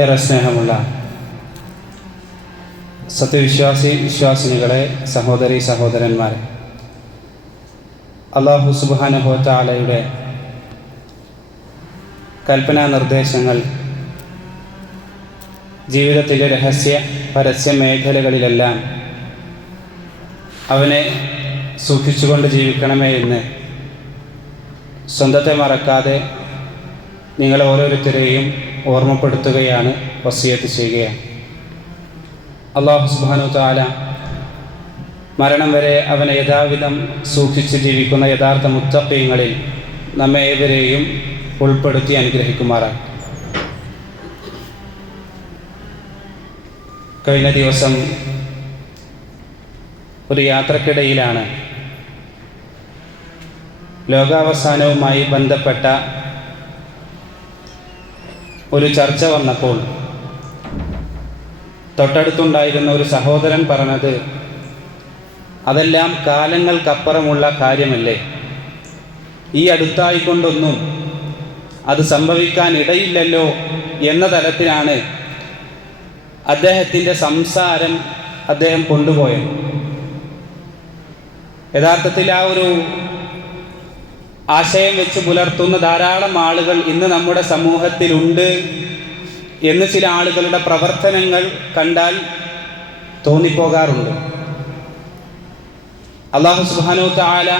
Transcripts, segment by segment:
ഏറെ സ്നേഹമുള്ള വിശ്വാസിനികളെ, സഹോദരീ സഹോദരന്മാരെ, അല്ലാഹു സുബ്ഹാനഹു വ തആലയുടെ കൽപ്പനാ നിർദ്ദേശങ്ങൾ ജീവിതത്തിലെ രഹസ്യ പരസ്യ മേഖലകളിലെല്ലാം അവനെ സൂക്ഷിച്ചുകൊണ്ട് ജീവിക്കണമേ എന്ന് സ്വന്തത്തെ മറക്കാതെ നിങ്ങളെ ഓരോരുത്തരെയും ഓർമ്മപ്പെടുത്തുകയാണ്, വസിയത്ത് ചെയ്യുകയാണ്. അല്ലാഹു സുബ്ഹാനഹു വ തആല മരണം വരെ അവനെ യഥാവിധം സൂക്ഷിച്ച് ജീവിക്കുന്ന യഥാർത്ഥ മുത്തഖീങ്ങളിൽ നമ്മെ ഏവരെയും ഉൾപ്പെടുത്തി അനുഗ്രഹിക്കുമാറാണ്. കഴിഞ്ഞ ദിവസം ഒരു യാത്രക്കിടയിലാണ് ലോകാവസാനവുമായി ബന്ധപ്പെട്ട ഒരു ചർച്ച വന്നപ്പോൾ തൊട്ടടുത്തുണ്ടായിരുന്ന ഒരു സഹോദരൻ പറഞ്ഞത്, അതെല്ലാം കാലങ്ങൾക്കപ്പുറമുള്ള കാര്യമല്ലേ, ഈ അടുത്തായിക്കൊണ്ടൊന്നും അത് സംഭവിക്കാൻ ഇടയില്ലല്ലോ എന്ന തലത്തിലാണ് അദ്ദേഹത്തിൻ്റെ സംസാരം അദ്ദേഹം കൊണ്ടുപോയത്. യഥാർത്ഥത്തിൽ ആ ഒരു ആശയം വെച്ച് പുലർത്തുന്ന ധാരാളം ആളുകൾ ഇന്ന് നമ്മുടെ സമൂഹത്തിലുണ്ട് എന്ന് ചില ആളുകളുടെ പ്രവർത്തനങ്ങൾ കണ്ടാൽ തോന്നിപ്പോകാറുണ്ട്. അല്ലാഹു സുബ്ഹാനഹു വ തആല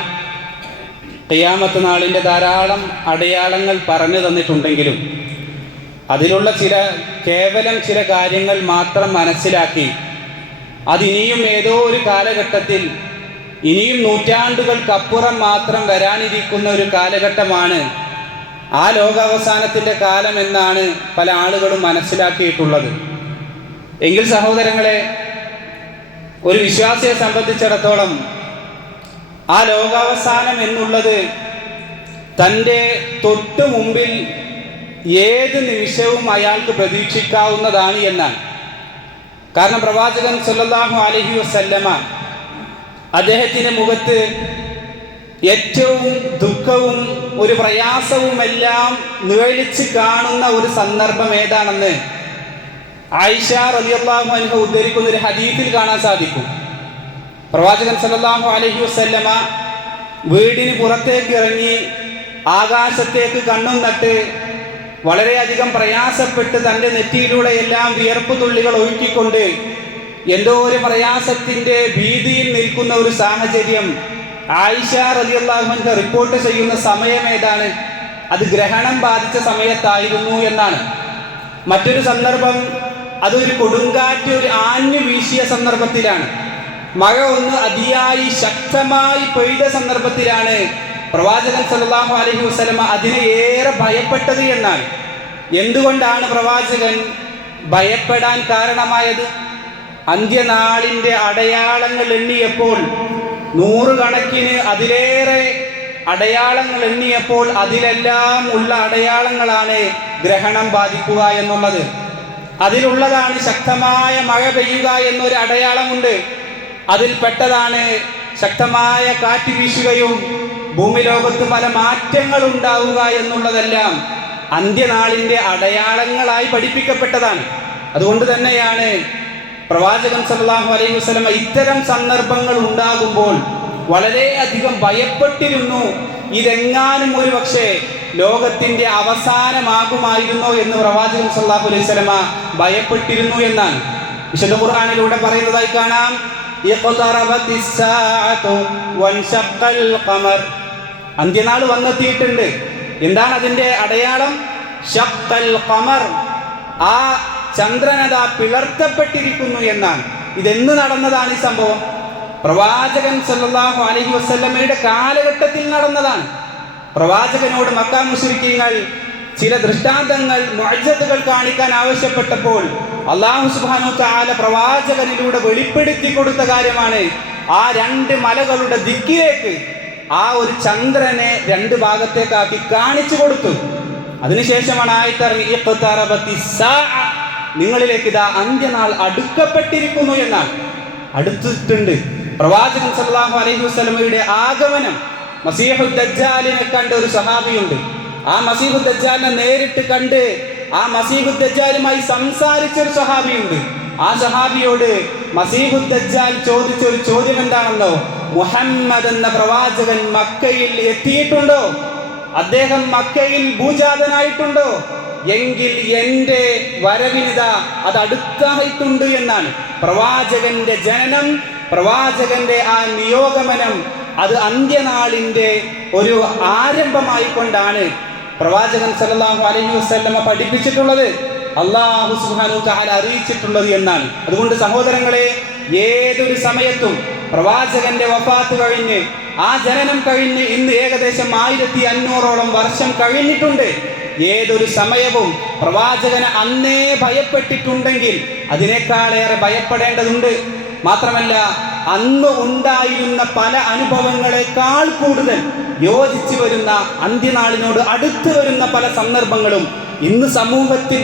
ഖിയാമത്ത് നാളിൻ്റെ ധാരാളം അടയാളങ്ങൾ പറഞ്ഞു തന്നിട്ടുണ്ടെങ്കിലും അതിലുള്ള കേവലം ചില കാര്യങ്ങൾ മാത്രം മനസ്സിലാക്കി അതിനിയും ഏതോ ഒരു കാലഘട്ടത്തിൽ, ഇനിയും നൂറ്റാണ്ടുകൾക്കപ്പുറം മാത്രം വരാനിരിക്കുന്ന ഒരു കാലഘട്ടമാണ് ആ ലോകാവസാനത്തിൻ്റെ കാലം എന്നാണ് പല ആളുകളും മനസ്സിലാക്കിയിട്ടുള്ളത്. എങ്കിൽ സഹോദരങ്ങളെ, ഒരു വിശ്വാസിയെ സംബന്ധിച്ചിടത്തോളം ആ ലോകാവസാനം എന്നുള്ളത് തൻ്റെ തൊട്ടു മുമ്പിൽ ഏത് നിമിഷവും അയാൾക്ക് പ്രതീക്ഷിക്കാവുന്നതാണ് എന്നാണ്. കാരണം പ്രവാചകൻ സല്ലല്ലാഹു അലൈഹി വസല്ലമ അദ്ദേഹത്തിൻ്റെ മുഖത്ത് ഏറ്റവും ദുഃഖവും ഒരു പ്രയാസവുമെല്ലാം നിഴലിച്ച് കാണുന്ന ഒരു സന്ദർഭം ഏതാണെന്ന് ആയിഷ റളിയല്ലാഹു അൻഹ ഉദ്ധരിക്കുന്ന ഒരു ഹദീസിൽ കാണാൻ സാധിക്കും. പ്രവാചകൻ സല്ലല്ലാഹു അലൈഹി വസല്ലമ വീടിന് പുറത്തേക്ക് ഇറങ്ങി ആകാശത്തേക്ക് കണ്ണും നട്ട് വളരെയധികം പ്രയാസപ്പെട്ട് തൻ്റെ നെറ്റിയിലൂടെ എല്ലാം വിയർപ്പ് തുള്ളികൾ ഒഴുക്കിക്കൊണ്ട് എന്തോ ഒരു പ്രയാസത്തിൻ്റെ ഭീതിയിൽ നിൽക്കുന്ന ഒരു സാഹചര്യം ആയിഷ റളിയല്ലാഹു അൻഹ റിപ്പോർട്ട് ചെയ്യുന്ന സമയം ഏതാണ്? അത് ഗ്രഹണം ബാധിച്ച സമയത്തായിരുന്നു എന്നാണ്. മറ്റൊരു സന്ദർഭം, അതൊരു കൊടുങ്കാറ്റ് ഒരു ആഞ്ഞു വീശിയ സന്ദർഭത്തിലാണ്. മഴ ഒന്ന് അതിയായി ശക്തമായി പെയ്ത സന്ദർഭത്തിലാണ് പ്രവാചകൻ സല്ലല്ലാഹു അലൈഹി വസല്ലമ അതിനെ ഏറെ ഭയപ്പെട്ടത് എന്നാണ്. എന്തുകൊണ്ടാണ് പ്രവാചകൻ ഭയപ്പെടാൻ കാരണമായത്? അന്ത്യനാളിൻ്റെ അടയാളങ്ങൾ എണ്ണിയപ്പോൾ, നൂറുകണക്കിന് അതിലേറെ അടയാളങ്ങൾ എണ്ണിയപ്പോൾ അതിലെല്ലാം ഉള്ള അടയാളങ്ങളാണ് ഗ്രഹണം ബാധിക്കുക എന്നുള്ളത്. അതിലുള്ളതാണ് ശക്തമായ മഴ പെയ്യുക എന്നൊരു അടയാളമുണ്ട്. അതിൽപ്പെട്ടതാണ് ശക്തമായ കാറ്റ് വീശുകയും ഭൂമി ലോകത്ത് പല മാറ്റങ്ങൾ ഉണ്ടാവുക എന്നുള്ളതെല്ലാം അന്ത്യനാളിൻ്റെ അടയാളങ്ങളായി പഠിപ്പിക്കപ്പെട്ടതാണ്. അതുകൊണ്ട് തന്നെയാണ് പ്രവാചകൻ സല്ലല്ലാഹു അലൈഹി വസല്ലമ ഇത്തരം സന്ദർഭങ്ങൾ ഉണ്ടാകുമ്പോൾ വളരെയധികം ഭയപ്പെട്ടിരുന്നു. ഇതെങ്ങാനും ഒരു പക്ഷേ ലോകത്തിൻ്റെ അവസാനമാകുമായിരുന്നോ എന്ന് പ്രവാചകൻ സല്ലല്ലാഹു അലൈഹി വസല്ലമ ഭയപ്പെട്ടിരുന്നു എന്നാണ് വിശുദ്ധ ഖുർആനിലൂടെ പറയുന്നതായി കാണാം. അന്ത്യനാൾ വന്നെത്തിയിട്ടുണ്ട്. എന്താണ് അതിൻ്റെ അടയാളം? ഷഖ്ഖൽ ഖമർ, ആ ചന്ദ്രനത പിളർത്തപ്പെട്ടിരിക്കുന്നു എന്നാണ്. ഇതെന്ന് നടന്നതാണ് ഈ സംഭവം? പ്രവാചകൻ സല്ലല്ലാഹു അലൈഹി വസല്ലമയുടെ കാലഘട്ടത്തിൽ നടന്നതാണ്. പ്രവാചകനോട് മക്ക മുശ്രിക്കീങ്ങൾ ചില ദൃഷ്ടാന്തങ്ങൾ, മുഅ്ജിസത്തുകൾ കാണിക്കാൻ ആവശ്യപ്പെട്ടപ്പോൾ അല്ലാഹു സുബ്ഹാനഹു തആല പ്രവാചകനിലൂടെ വെളിപ്പെടുത്തി കൊടുത്ത കാര്യമാണ് ആ രണ്ട് മലകളുടെ ദിക്കിലേക്ക് ആ ഒരു ചന്ദ്രനെ രണ്ട് ഭാഗത്തേക്കാക്കി കാണിച്ചു കൊടുത്തു. അതിനുശേഷമാണ് ആയത്തിറങ്ങി നിങ്ങളിലേക്ക് ഇതാ അന്ത്യനാൾ അടുക്കപ്പെട്ടിരിക്കുന്നു എന്നാണ്. അടുത്തിട്ടുണ്ട്. പ്രവാചകൻ സല്ലല്ലാഹു അലൈഹി വസല്ലമയുടെ ആഗമനം, മസീഹുദ് ദജ്ജാലിനെ കണ്ട ഒരു സഹാബിയുണ്ട്. ആ മസീഹുദ് ദജ്ജാലിനെ നേരിട്ട് കണ്ട് ആ മസീഹുദ് ദജ്ജാലുമായി സംസാരിച്ചൊരു സഹാബിയുണ്ട്. ആ സഹാബിയോട് മസീഹുദ് ദജ്ജാൽ ചോദിച്ച ഒരു ചോദ്യം എന്താണെന്നോ, മുഹമ്മദ് എന്ന പ്രവാചകൻ മക്കയിൽ എത്തിയിട്ടുണ്ടോ? അദ്ദേഹം മക്കയിൽ ഭൂജാതനായിട്ടുണ്ടോ? എങ്കിൽ എന്റെ വരവിനിത അത് അടുത്തായിട്ടുണ്ട് എന്നാണ്. പ്രവാചകന്റെ ജനനം, പ്രവാചകന്റെ ആ നിയോഗമനം അത് അന്ത്യനാളിന്റെ ഒരു ആരംഭമായിക്കൊണ്ടാണ് പ്രവാചകൻ സല്ലല്ലാഹു അലൈഹി വസല്ലമ പഠിപ്പിച്ചിട്ടുള്ളത്, അല്ലാഹു സുബ്ഹാനഹു വ തആല അറിയിച്ചിട്ടുള്ളത് എന്നാണ്. അതുകൊണ്ട് സഹോദരങ്ങളെ, ഏതൊരു സമയത്തും പ്രവാചകന്റെ വഫാത്ത് കഴിഞ്ഞ് ആ ജനനം കഴിഞ്ഞ് ഇന്ന് ഏകദേശം 1500ഓളം വർഷം കഴിഞ്ഞിട്ടുണ്ട്. ഏതൊരു സമയവും പ്രവാചകനെ അന്നേ ഭയപ്പെട്ടിട്ടുണ്ടെങ്കിൽ അതിനേക്കാളേറെ ഭയപ്പെടേണ്ടതുണ്ട്. മാത്രമല്ല, അന്ന് ഉണ്ടായിരുന്ന പല അനുഭവങ്ങളെക്കാൾ കൂടുതൽ യോജിച്ചു വരുന്ന, അന്ത്യനാളിനോട് അടുത്ത് വരുന്ന പല സന്ദർഭങ്ങളും ഇന്ന് സമൂഹത്തിൽ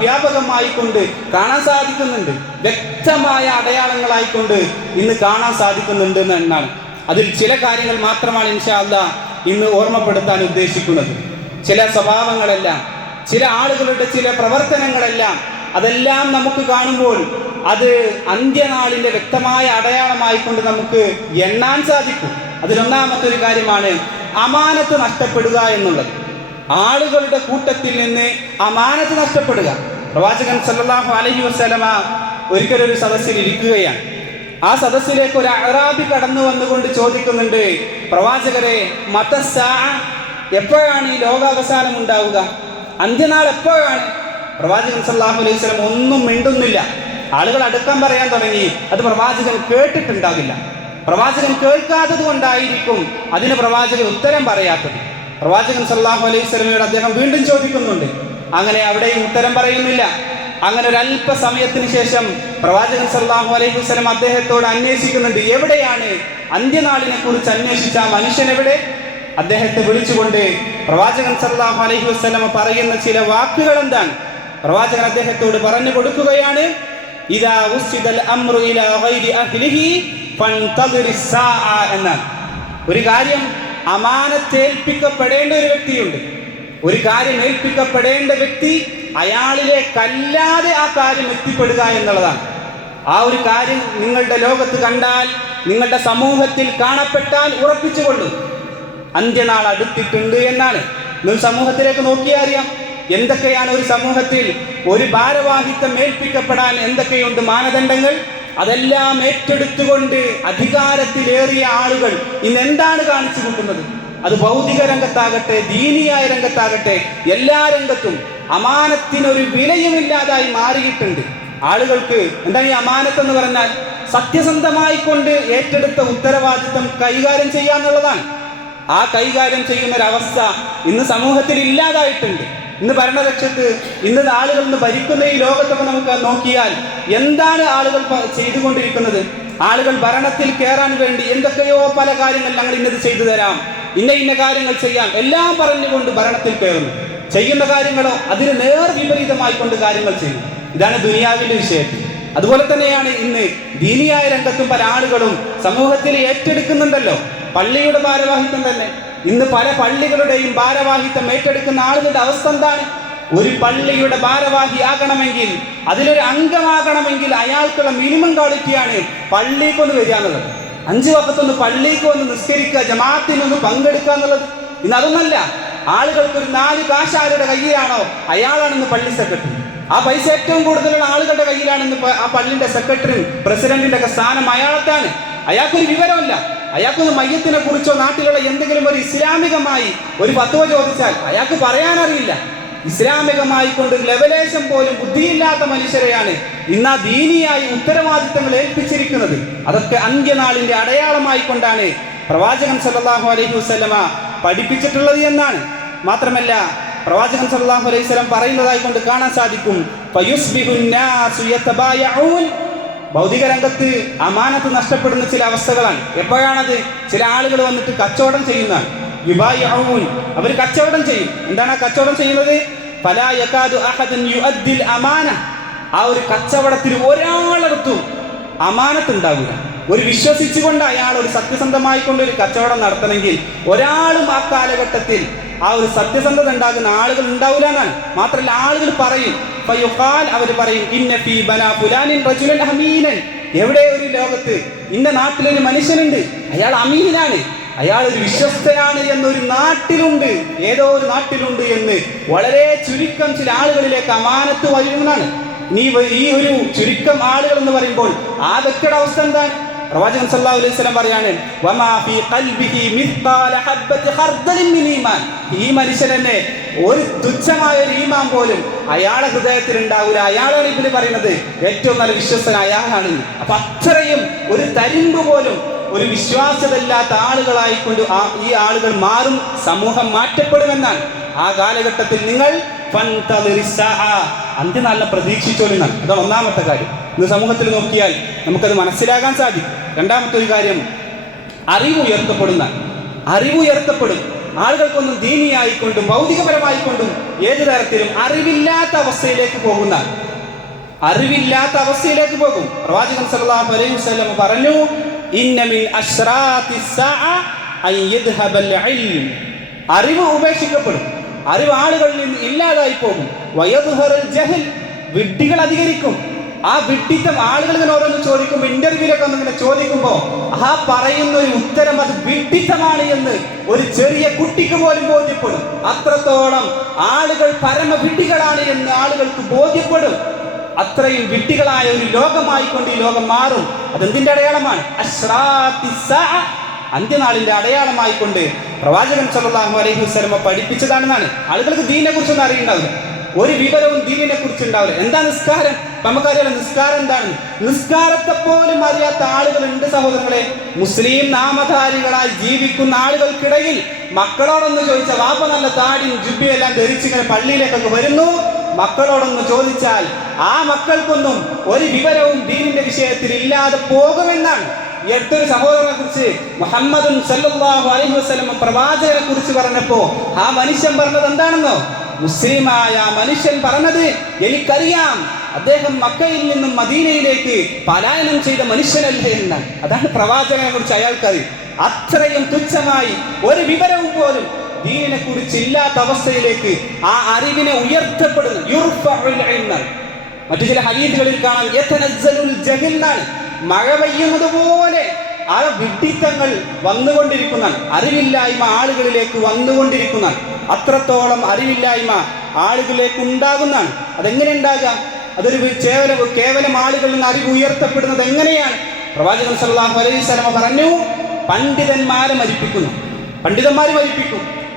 വ്യാപകമായിക്കൊണ്ട് കാണാൻ സാധിക്കുന്നുണ്ട്. വ്യക്തമായ അടയാളങ്ങളായിക്കൊണ്ട് ഇന്ന് കാണാൻ സാധിക്കുന്നുണ്ട് എന്നാണ്. അതിൽ ചില കാര്യങ്ങൾ മാത്രമാണ് ഇൻഷാ അല്ലാഹ് ഇന്ന് ഓർമ്മപ്പെടുത്താൻ ഉദ്ദേശിക്കുന്നത്. ചില സ്വഭാവങ്ങളെല്ലാം, ചില ആളുകളുടെ ചില പ്രവർത്തനങ്ങളെല്ലാം, അതെല്ലാം നമുക്ക് കാണുമ്പോൾ അത് അന്ത്യനാളിന്റെ വ്യക്തമായ അടയാളമായിക്കൊണ്ട് നമുക്ക് എണ്ണാൻ സാധിക്കും. അതിലൊന്നാമത്തെ ഒരു കാര്യമാണ് അമാനത്ത് നഷ്ടപ്പെടുക എന്നുള്ളത്. ആളുകളുടെ കൂട്ടത്തിൽ നിന്ന് അമാനത്ത് നഷ്ടപ്പെടുക. പ്രവാചകൻ സല്ലല്ലാഹു അലൈഹി വസല്ലമ ഒരിക്കലൊരു സദസ്സിൽ ഇരിക്കുകയാണ്. ആ സദസ്സിലേക്ക് ഒരു അഅറാബി കടന്നു വന്നുകൊണ്ട് ചോദിക്കുന്നുണ്ട്, പ്രവാചകരെ, മതസ്സാ, എപ്പോഴാണ് ഈ ലോകാവസാനം ഉണ്ടാവുക? അന്ത്യനാൾ എപ്പോഴാണ്? പ്രവാചകൻ സല്ലല്ലാഹു അലൈഹി വസല്ലം ഒന്നും മിണ്ടുന്നില്ല. ആളുകൾ അടുക്കാൻ പറയാൻ തുടങ്ങി. അത് പ്രവാചകൻ കേട്ടിട്ടുണ്ടാകില്ല. പ്രവാചകൻ കേൾക്കാത്തത് കൊണ്ടായിരിക്കും അതിന് പ്രവാചകൻ ഉത്തരം പറയാത്തത്. പ്രവാചകൻ സല്ലല്ലാഹു അലൈഹി വസല്ലമയോട് അദ്ദേഹം വീണ്ടും ചോദിക്കുന്നുണ്ട്. അങ്ങനെ അവിടെയും ഉത്തരം പറയുന്നില്ല. അങ്ങനെ ഒരു അല്പ സമയത്തിന് ശേഷം പ്രവാചകൻ സല്ലല്ലാഹു അലൈഹി വസല്ലം അദ്ദേഹത്തോട് അന്വേഷിക്കുന്നുണ്ട്, എവിടെയാണ് അന്ത്യനാളിനെ കുറിച്ച് അന്വേഷിച്ച ആ മനുഷ്യൻ എവിടെ? അദ്ദേഹത്തെ വിളിച്ചുകൊണ്ട് പ്രവാചകൻ സല്ലല്ലാഹു അലൈഹി വസല്ലം പറയുന്ന ചില വാക്കുകൾ എന്താണ്? പ്രവാചകൻ അദ്ദേഹത്തോട് പറഞ്ഞു കൊടുക്കുകയാണ്, ഇദാ ഉസ്ദിൽ അംറു ഇലാ ഗൈരി അഹ്ലിഹി ഫൻതദിറിസ് സാഅ എന്നാണ്. ഒരു കാര്യം അമാനത്തേൽപ്പിക്കപ്പെടേണ്ട ഒരു വ്യക്തിയുണ്ട്. ഒരു കാര്യം ഏൽപ്പിക്കപ്പെടേണ്ട വ്യക്തി അയാളിലേക്കല്ലാതെ ആ കാര്യം എത്തിപ്പെടുക എന്നുള്ളതാണ്. ആ ഒരു കാര്യം നിങ്ങളുടെ ലോകത്ത് കണ്ടാൽ, നിങ്ങളുടെ സമൂഹത്തിൽ കാണപ്പെട്ടാൽ ഉറപ്പിച്ചുകൊള്ളു, അന്ത്യനാൾ അടുത്തിട്ടുണ്ട് എന്നാണ്. നിങ്ങൾ സമൂഹത്തിലേക്ക് നോക്കിയാൽ അറിയാം എന്തൊക്കെയാണ് ഒരു സമൂഹത്തിൽ ഒരു ഭാരവാഹിത്വം ഏൽപ്പിക്കപ്പെടാൻ എന്തൊക്കെയുണ്ട് മാനദണ്ഡങ്ങൾ. അതെല്ലാം ഏറ്റെടുത്തുകൊണ്ട് അധികാരത്തിലേറിയ ആളുകൾ ഇന്ന് എന്താണ് കാണിച്ചു കൂട്ടുന്നത്? അത് ഭൗതിക രംഗത്താകട്ടെ, ദീനിയായ രംഗത്താകട്ടെ, എല്ലാ രംഗത്തും അമാനത്തിനൊരു വിലയുമില്ലാതായി മാറിയിട്ടുണ്ട്. ആളുകൾക്ക് എന്താണ് ഈ അമാനത്ത് എന്ന് പറഞ്ഞാൽ? സത്യസന്ധമായി കൊണ്ട് ഏറ്റെടുത്ത ഉത്തരവാദിത്വം കൈകാര്യം ചെയ്യാന്നുള്ളതാണ്. ആ കൈകാര്യം ചെയ്യുന്ന ഒരവസ്ഥ ഇന്ന് സമൂഹത്തിൽ ഇല്ലാതായിട്ടുണ്ട്. ഇന്ന് ഭരണരക്ഷത്ത്, ഇന്ന് ആളുകൾ ഇന്ന് ഭരിക്കുന്ന ഈ ലോകത്തൊക്കെ നമുക്ക് നോക്കിയാൽ എന്താണ് ആളുകൾ ചെയ്തുകൊണ്ടിരിക്കുന്നത്? ആളുകൾ ഭരണത്തിൽ കയറാൻ വേണ്ടി എന്തൊക്കെയോ പല കാര്യങ്ങൾ ഞങ്ങൾ ഇന്നത് ചെയ്തു തരാം, ഇന്ന കാര്യങ്ങൾ ചെയ്യാം എല്ലാം പറഞ്ഞുകൊണ്ട് ഭരണത്തിൽ കയറുന്നു. ചെയ്യുന്ന കാര്യങ്ങളോ അതിന് നേർ വിപരീതമായി കൊണ്ട് കാര്യങ്ങൾ ചെയ്യും. ഇതാണ് ദുനിയാവിന്റെ വിഷയം. അതുപോലെ തന്നെയാണ് ഇന്ന് ദീനിയായ രംഗത്തും പല ആളുകളും സമൂഹത്തിൽ ഏറ്റെടുക്കുന്നുണ്ടല്ലോ. പള്ളിയുടെ ഭാരവാഹിത്വം തന്നെ ഇന്ന് പല പള്ളികളുടെയും ഭാരവാഹിത്വം ഏറ്റെടുക്കുന്ന ആളുകളുടെ അവസ്ഥ എന്താണ്? ഒരു പള്ളിയുടെ ഭാരവാഹിയാകണമെങ്കിൽ, അതിലൊരു അംഗമാകണമെങ്കിൽ അയാൾക്കുള്ള മിനിമം ക്വാളിറ്റിയാണ് പള്ളിക്ക് ഒന്ന് വരിക എന്നുള്ളത്. 5 വഖത്തൊന്ന് പള്ളിക്ക് വന്ന് നിസ്കരിക്കുക, ജമാഅത്തിനൊന്ന് പങ്കെടുക്കുക എന്നുള്ളത്. ഇന്ന് അതൊന്നല്ല. ആളുകൾക്ക് ഒരു 4 കാശ് ആരുടെ കയ്യിലാണോ അയാളാണെന്ന് പള്ളി സെക്രട്ടറി. ആ പൈസ ഏറ്റവും കൂടുതലുള്ള ആളുകളുടെ കയ്യിലാണെന്ന് ആ പള്ളിന്റെ സെക്രട്ടറിയും പ്രസിഡന്റിന്റെ ഒക്കെ സ്ഥാനം അയാൾക്കാണ്. അയാൾക്കൊരു വിവരമില്ല. അയാൾക്കൊരു മയ്യത്തിനെ കുറിച്ചോ നാട്ടിലുള്ള എന്തെങ്കിലും ഒരു ഇസ്ലാമികമായി ഒരു ഫത്വ ചോദിച്ചാൽ അയാൾക്ക് പറയാനറിയില്ല. ഇസ്ലാമികമായി കൊണ്ട് ലെവലേശം പോലും ബുദ്ധിയില്ലാത്ത മനുഷ്യരെയാണ് ഇന്ന് ആ ദീനിയായി ഉത്തരവാദിത്തങ്ങൾ ഏൽപ്പിച്ചിരിക്കുന്നത്. അതൊക്കെ അന്ത്യനാളിന്റെ അടയാളമായി കൊണ്ടാണ് പ്രവാചകൻ സല്ലല്ലാഹു അലൈഹി വസല്ലമ പഠിപ്പിച്ചിട്ടുള്ളത് എന്നാണ്. മാത്രമല്ല പ്രവാചകൻ സല്ലല്ലാഹു അലൈഹി വസല്ലം പറയുന്നതായി കൊണ്ട് കാണാൻ സാധിക്കും, ഭൗതിക രംഗത്ത് അമാനത്ത് നഷ്ടപ്പെടുന്ന ചില അവസ്ഥകളാണ്. എപ്പോഴാണത്? ചില ആളുകൾ വന്നിട്ട് കച്ചവടം ചെയ്യുന്നതാണ്. അവർ കച്ചവടം ചെയ്യും. എന്താണ് ആ കച്ചവടം ചെയ്യുന്നത്? ഫലാ യകാദു അഹദൻ യുഅദ്ദിൽ അമാന. ആ ഒരു കച്ചവടത്തിൽ ഒരാളെടുത്തും അമാനത്ത് ഉണ്ടാവില്ല. ഒരു വിശ്വസിച്ചുകൊണ്ട് അയാൾ ഒരു സത്യസന്ധമായി കൊണ്ട് ഒരു കച്ചവടം നടത്തണമെങ്കിൽ ഒരാളും ആ കാലഘട്ടത്തിൽ ആ ഒരു സത്യസന്ധത ഉണ്ടാകുന്ന ആളുകൾ ഉണ്ടാവില്ല എന്നാണ്. മാത്രമല്ല ആളുകൾ പറയും, അവർ പറയും, ഇന്ന ഫീ ബനാ ഫുലാനിൻ റജുലൻ അമീനൻ, എവിടെ ഒരു ലോകത്ത് ഇന്ന നാട്ടിലൊരു മനുഷ്യനുണ്ട്, അയാൾ അമീനാണ്, അയാൾ ഒരു വിശ്വസ്തനാണ് എന്നൊരു നാട്ടിലുണ്ട്, ഏതോ ഒരു നാട്ടിലുണ്ട് എന്ന് വളരെ ചുരുക്കം ചില ആളുകളിലേക്ക് അമാനത്ത് വരുന്നതാണ്. ഈ ഒരു ചുരുക്കം ആളുകൾ എന്ന് പറയുമ്പോൾ ആ വ്യക്തിയുടെ അവസ്ഥ എന്താണ്? പ്രവാചകൻ സല്ലല്ലാഹു അലൈഹി വസല്ലം പറയാണ്, വമാ ഫീ ഖൽബിഹി മിസ്ഖാല ഹബ്ബത്തി ഖർദലിൻ മിൻ ഈമാൻ, ഈ മനുഷ്യനെ ഒരു തുച്ഛമായ ഒരു ഈമാൻ പോലും അയാളുടെ ഹൃദയത്തിൽ ഉണ്ടാവില്ല. അയാളാണ് ഇതിൽ പറയുന്നത് ഏറ്റവും നല്ല വിശ്വസ്തൻ അയാളാണെന്ന്. അപ്പൊ അത്രയും ഒരു തരിമ്പ് പോലും ഒരു വിശ്വാസ്യതയില്ലാത്ത ആളുകളായിക്കൊണ്ട് ഈ ആളുകൾ മാറും, സമൂഹം മാറ്റപ്പെടുമെന്നാണ്. ആ കാലഘട്ടത്തിൽ നിങ്ങൾ അന്ത്യനാളിനെ പ്രതീക്ഷിച്ചോളിന്നാണ്. അതാണ് ഒന്നാമത്തെ കാര്യം. ഇന്ന് സമൂഹത്തിൽ നോക്കിയാൽ നമുക്കത് മനസ്സിലാക്കാൻ സാധിക്കും. രണ്ടാമത്തെ ഒരു കാര്യം, അറിവ് ഉയർത്തപ്പെടും. ആളുകൾക്കൊന്നും ദീനിയായിക്കൊണ്ടും ഭൗതികപരമായിക്കൊണ്ടും ഏതു തരത്തിലും അറിവില്ലാത്ത അവസ്ഥയിലേക്ക് പോകും. പ്രവാചകൻ സല്ലല്ലാഹു അലൈഹി വസല്ലം പറഞ്ഞു, ഇന്ന മിൻ അശ്റാത്തിസ് സഅ അൻ യദ്ഹബൽ ഇൽം, അറിവ് ഉപേക്ഷിക്കപ്പെടും, അറിവ് ആളുകളിൽ നിന്ന് ഇല്ലാതായി പോകും. വയദ്ഹറുൽ ജഹൽ, വിഡ്ഢികൾ അധികരിക്കും. ആ വിഡ്ഢിത്തം ആളുകൾ ഇങ്ങനെ ഓരോന്ന് ചോദിക്കുമ്പോൾ, ഇന്റർവ്യൂലൊക്കെ ഒന്നിങ്ങനെ ചോദിക്കുമ്പോൾ ആ പറയുന്ന ഒരു ഉത്തരം അത് വിഡ്ഢിത്തമാണ് എന്ന് ഒരു ചെറിയ കുട്ടിക്ക് പോലും ബോധ്യപ്പെടും. അത്രത്തോളം ആളുകൾ പരമവിഡ്ഢികളാണ് എന്ന് ആളുകൾക്ക് ബോധ്യപ്പെടും. അത്രയും വിഡ്ഢികളായ ഒരു ലോകമായിക്കൊണ്ട് ഈ ലോകം മാറും. അതെന്തിന്റെ അടയാളമാണ്? അശ്റാത്തിസ് സഅ, അന്ത്യനാളിന്റെ അടയാളമായിക്കൊണ്ട് പ്രവാചകൻ സല്ലല്ലാഹു അലൈഹി വസല്ലം പഠിപ്പിച്ചതാണെന്നാണ്. ആളുകൾക്ക് ദീനിനെ കുറിച്ചൊന്നും അറിയുണ്ടാവില്ല, ഒരു വിവരവും ദീനിനെ കുറിച്ച് ഉണ്ടാവില്ല. എന്താ നിസ്കാരം? നമുക്കറിയാലോ നിസ്കാരം എന്താണ്. നിസ്കാരത്തെ പോലും അറിയാത്ത ആളുകളുണ്ട് സഹോദരങ്ങളെ. മുസ്ലിം നാമധാരികളായി ജീവിക്കുന്ന ആളുകൾക്കിടയിൽ മക്കളോടൊന്ന് ചോദിച്ച, വാപ്പ നല്ല താടിയും ജുബ്ബയെല്ലാം ധരിച്ചിങ്ങനെ പള്ളിയിലേക്കൊക്കെ വരുന്നു, മക്കളോടൊന്ന് ചോദിച്ചാൽ ആ മക്കൾക്കൊന്നും ഒരു വിവരവും ദീനിന്റെ വിഷയത്തിൽ ഇല്ലാതെ പോകുമെന്നാണ്. ഈ അടുത്തൊരു സഹോദരനെ കുറിച്ച് മുഹമ്മദുൻ സല്ലല്ലാഹു അലൈഹി വസല്ലം പ്രവാചകനെ കുറിച്ച് പറഞ്ഞപ്പോ ആ മനുഷ്യൻ പറഞ്ഞത് എന്താണെന്നോ? മുസ്ലിമായ മനുഷ്യൻ പറഞ്ഞത്, എനിക്കറിയാം അദ്ദേഹം മക്കയിൽ നിന്നും മദീനയിലേക്ക് പലായനം ചെയ്ത മനുഷ്യനല്ലേ എന്നാണ്. അതാണ് പ്രവാചകനെ കുറിച്ച് അയാൾക്കറിയും. അത്രയും തുച്ഛമായി ഒരു വിവരവും പോലും ദീനിനെ കുറിച്ച് ഇല്ലാത്ത അവസ്ഥയിലേക്ക് ആ അറിവിനെ ഉയർത്തപ്പെടുന്നു. മറ്റു ചില ഹദീസുകളിൽ കാണാം, യതനസ്സലുൽ ജഹൽ, മഴ പെയ്യുന്നത് പോലെ ആ വിഡ്ഢിത്തങ്ങൾ വന്നുകൊണ്ടിരിക്കുന്നതാണ്. അറിവില്ലായ്മ ആളുകളിലേക്ക് വന്നുകൊണ്ടിരിക്കുന്നതാണ്. അത്രത്തോളം അറിവില്ലായ്മ ആളുകളിലേക്ക് ഉണ്ടാകുന്നതാണ്. അതെങ്ങനെ ഉണ്ടാകുക? അതൊരു കേവലം ആളുകളിൽ നിന്ന് അറിവ് ഉയർത്തപ്പെടുന്നത് എങ്ങനെയാണ്? പ്രവാചകൻ സല്ലല്ലാഹു അലൈഹി വസല്ലം പറഞ്ഞു, പണ്ഡിതന്മാരെ മരിപ്പിക്കും.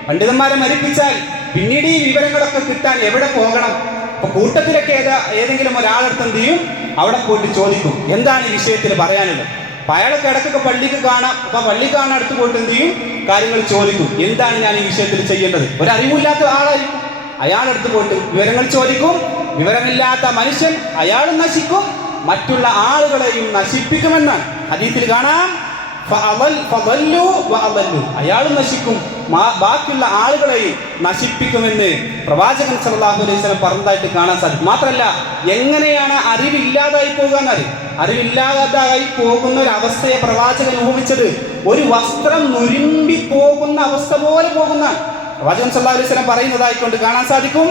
പണ്ഡിതന്മാരെ മരിപ്പിച്ചാൽ പിന്നീട് ഈ വിവരങ്ങളൊക്കെ കിട്ടാൻ എവിടെ പോകണം? അപ്പൊ കൂട്ടത്തിലൊക്കെ ഏതെങ്കിലും ഒരാളെടുത്ത് എന്ത് ചെയ്യും? അവിടെ പോയിട്ട് ചോദിക്കും, എന്താണ് ഈ വിഷയത്തിൽ പറയാനുള്ളത്. അപ്പൊ അയാളൊക്കെ ഇടയ്ക്കൊക്കെ പള്ളിക്ക് കാണാം. അപ്പൊ പള്ളി കാണാൻ അടുത്ത് പോയിട്ട് എന്ത് ചെയ്യും? കാര്യങ്ങൾ ചോദിക്കും, എന്താണ് ഞാൻ ഈ വിഷയത്തിൽ ചെയ്യേണ്ടത്. ഒരറിവില്ലാത്ത ആളായിരിക്കും, അയാളെടുത്ത് പോയിട്ട് വിവരങ്ങൾ ചോദിക്കും. വിവരമില്ലാത്ത മനുഷ്യൻ അയാളും നശിക്കും, മറ്റുള്ള ആളുകളെയും നശിപ്പിക്കുമെന്നാണ് ഹദീസിൽ കാണാം. അയാളും നശിക്കും, ബാക്കിയുള്ള ആളുകളെയും നശിപ്പിക്കുമെന്ന് പ്രവാചകൻ സല്ലല്ലാഹു അലൈഹി വസല്ലം പറഞ്ഞതായിട്ട് കാണാൻ സാധിക്കും. മാത്രമല്ല, എങ്ങനെയാണ് അറിവില്ലാതായി അറിവില്ലാതായി പോകുന്ന ഒരു അവസ്ഥയെ പ്രവാചകൻ ഊഹിച്ചത് ഒരു വസ്ത്രം നുരുമ്പി പോകുന്ന അവസ്ഥ പോലെ പോകുന്ന പ്രവാചകൻ സല്ലല്ലാഹു അലൈഹി വസല്ലം പറയുന്നതായിക്കൊണ്ട് കാണാൻ സാധിക്കും.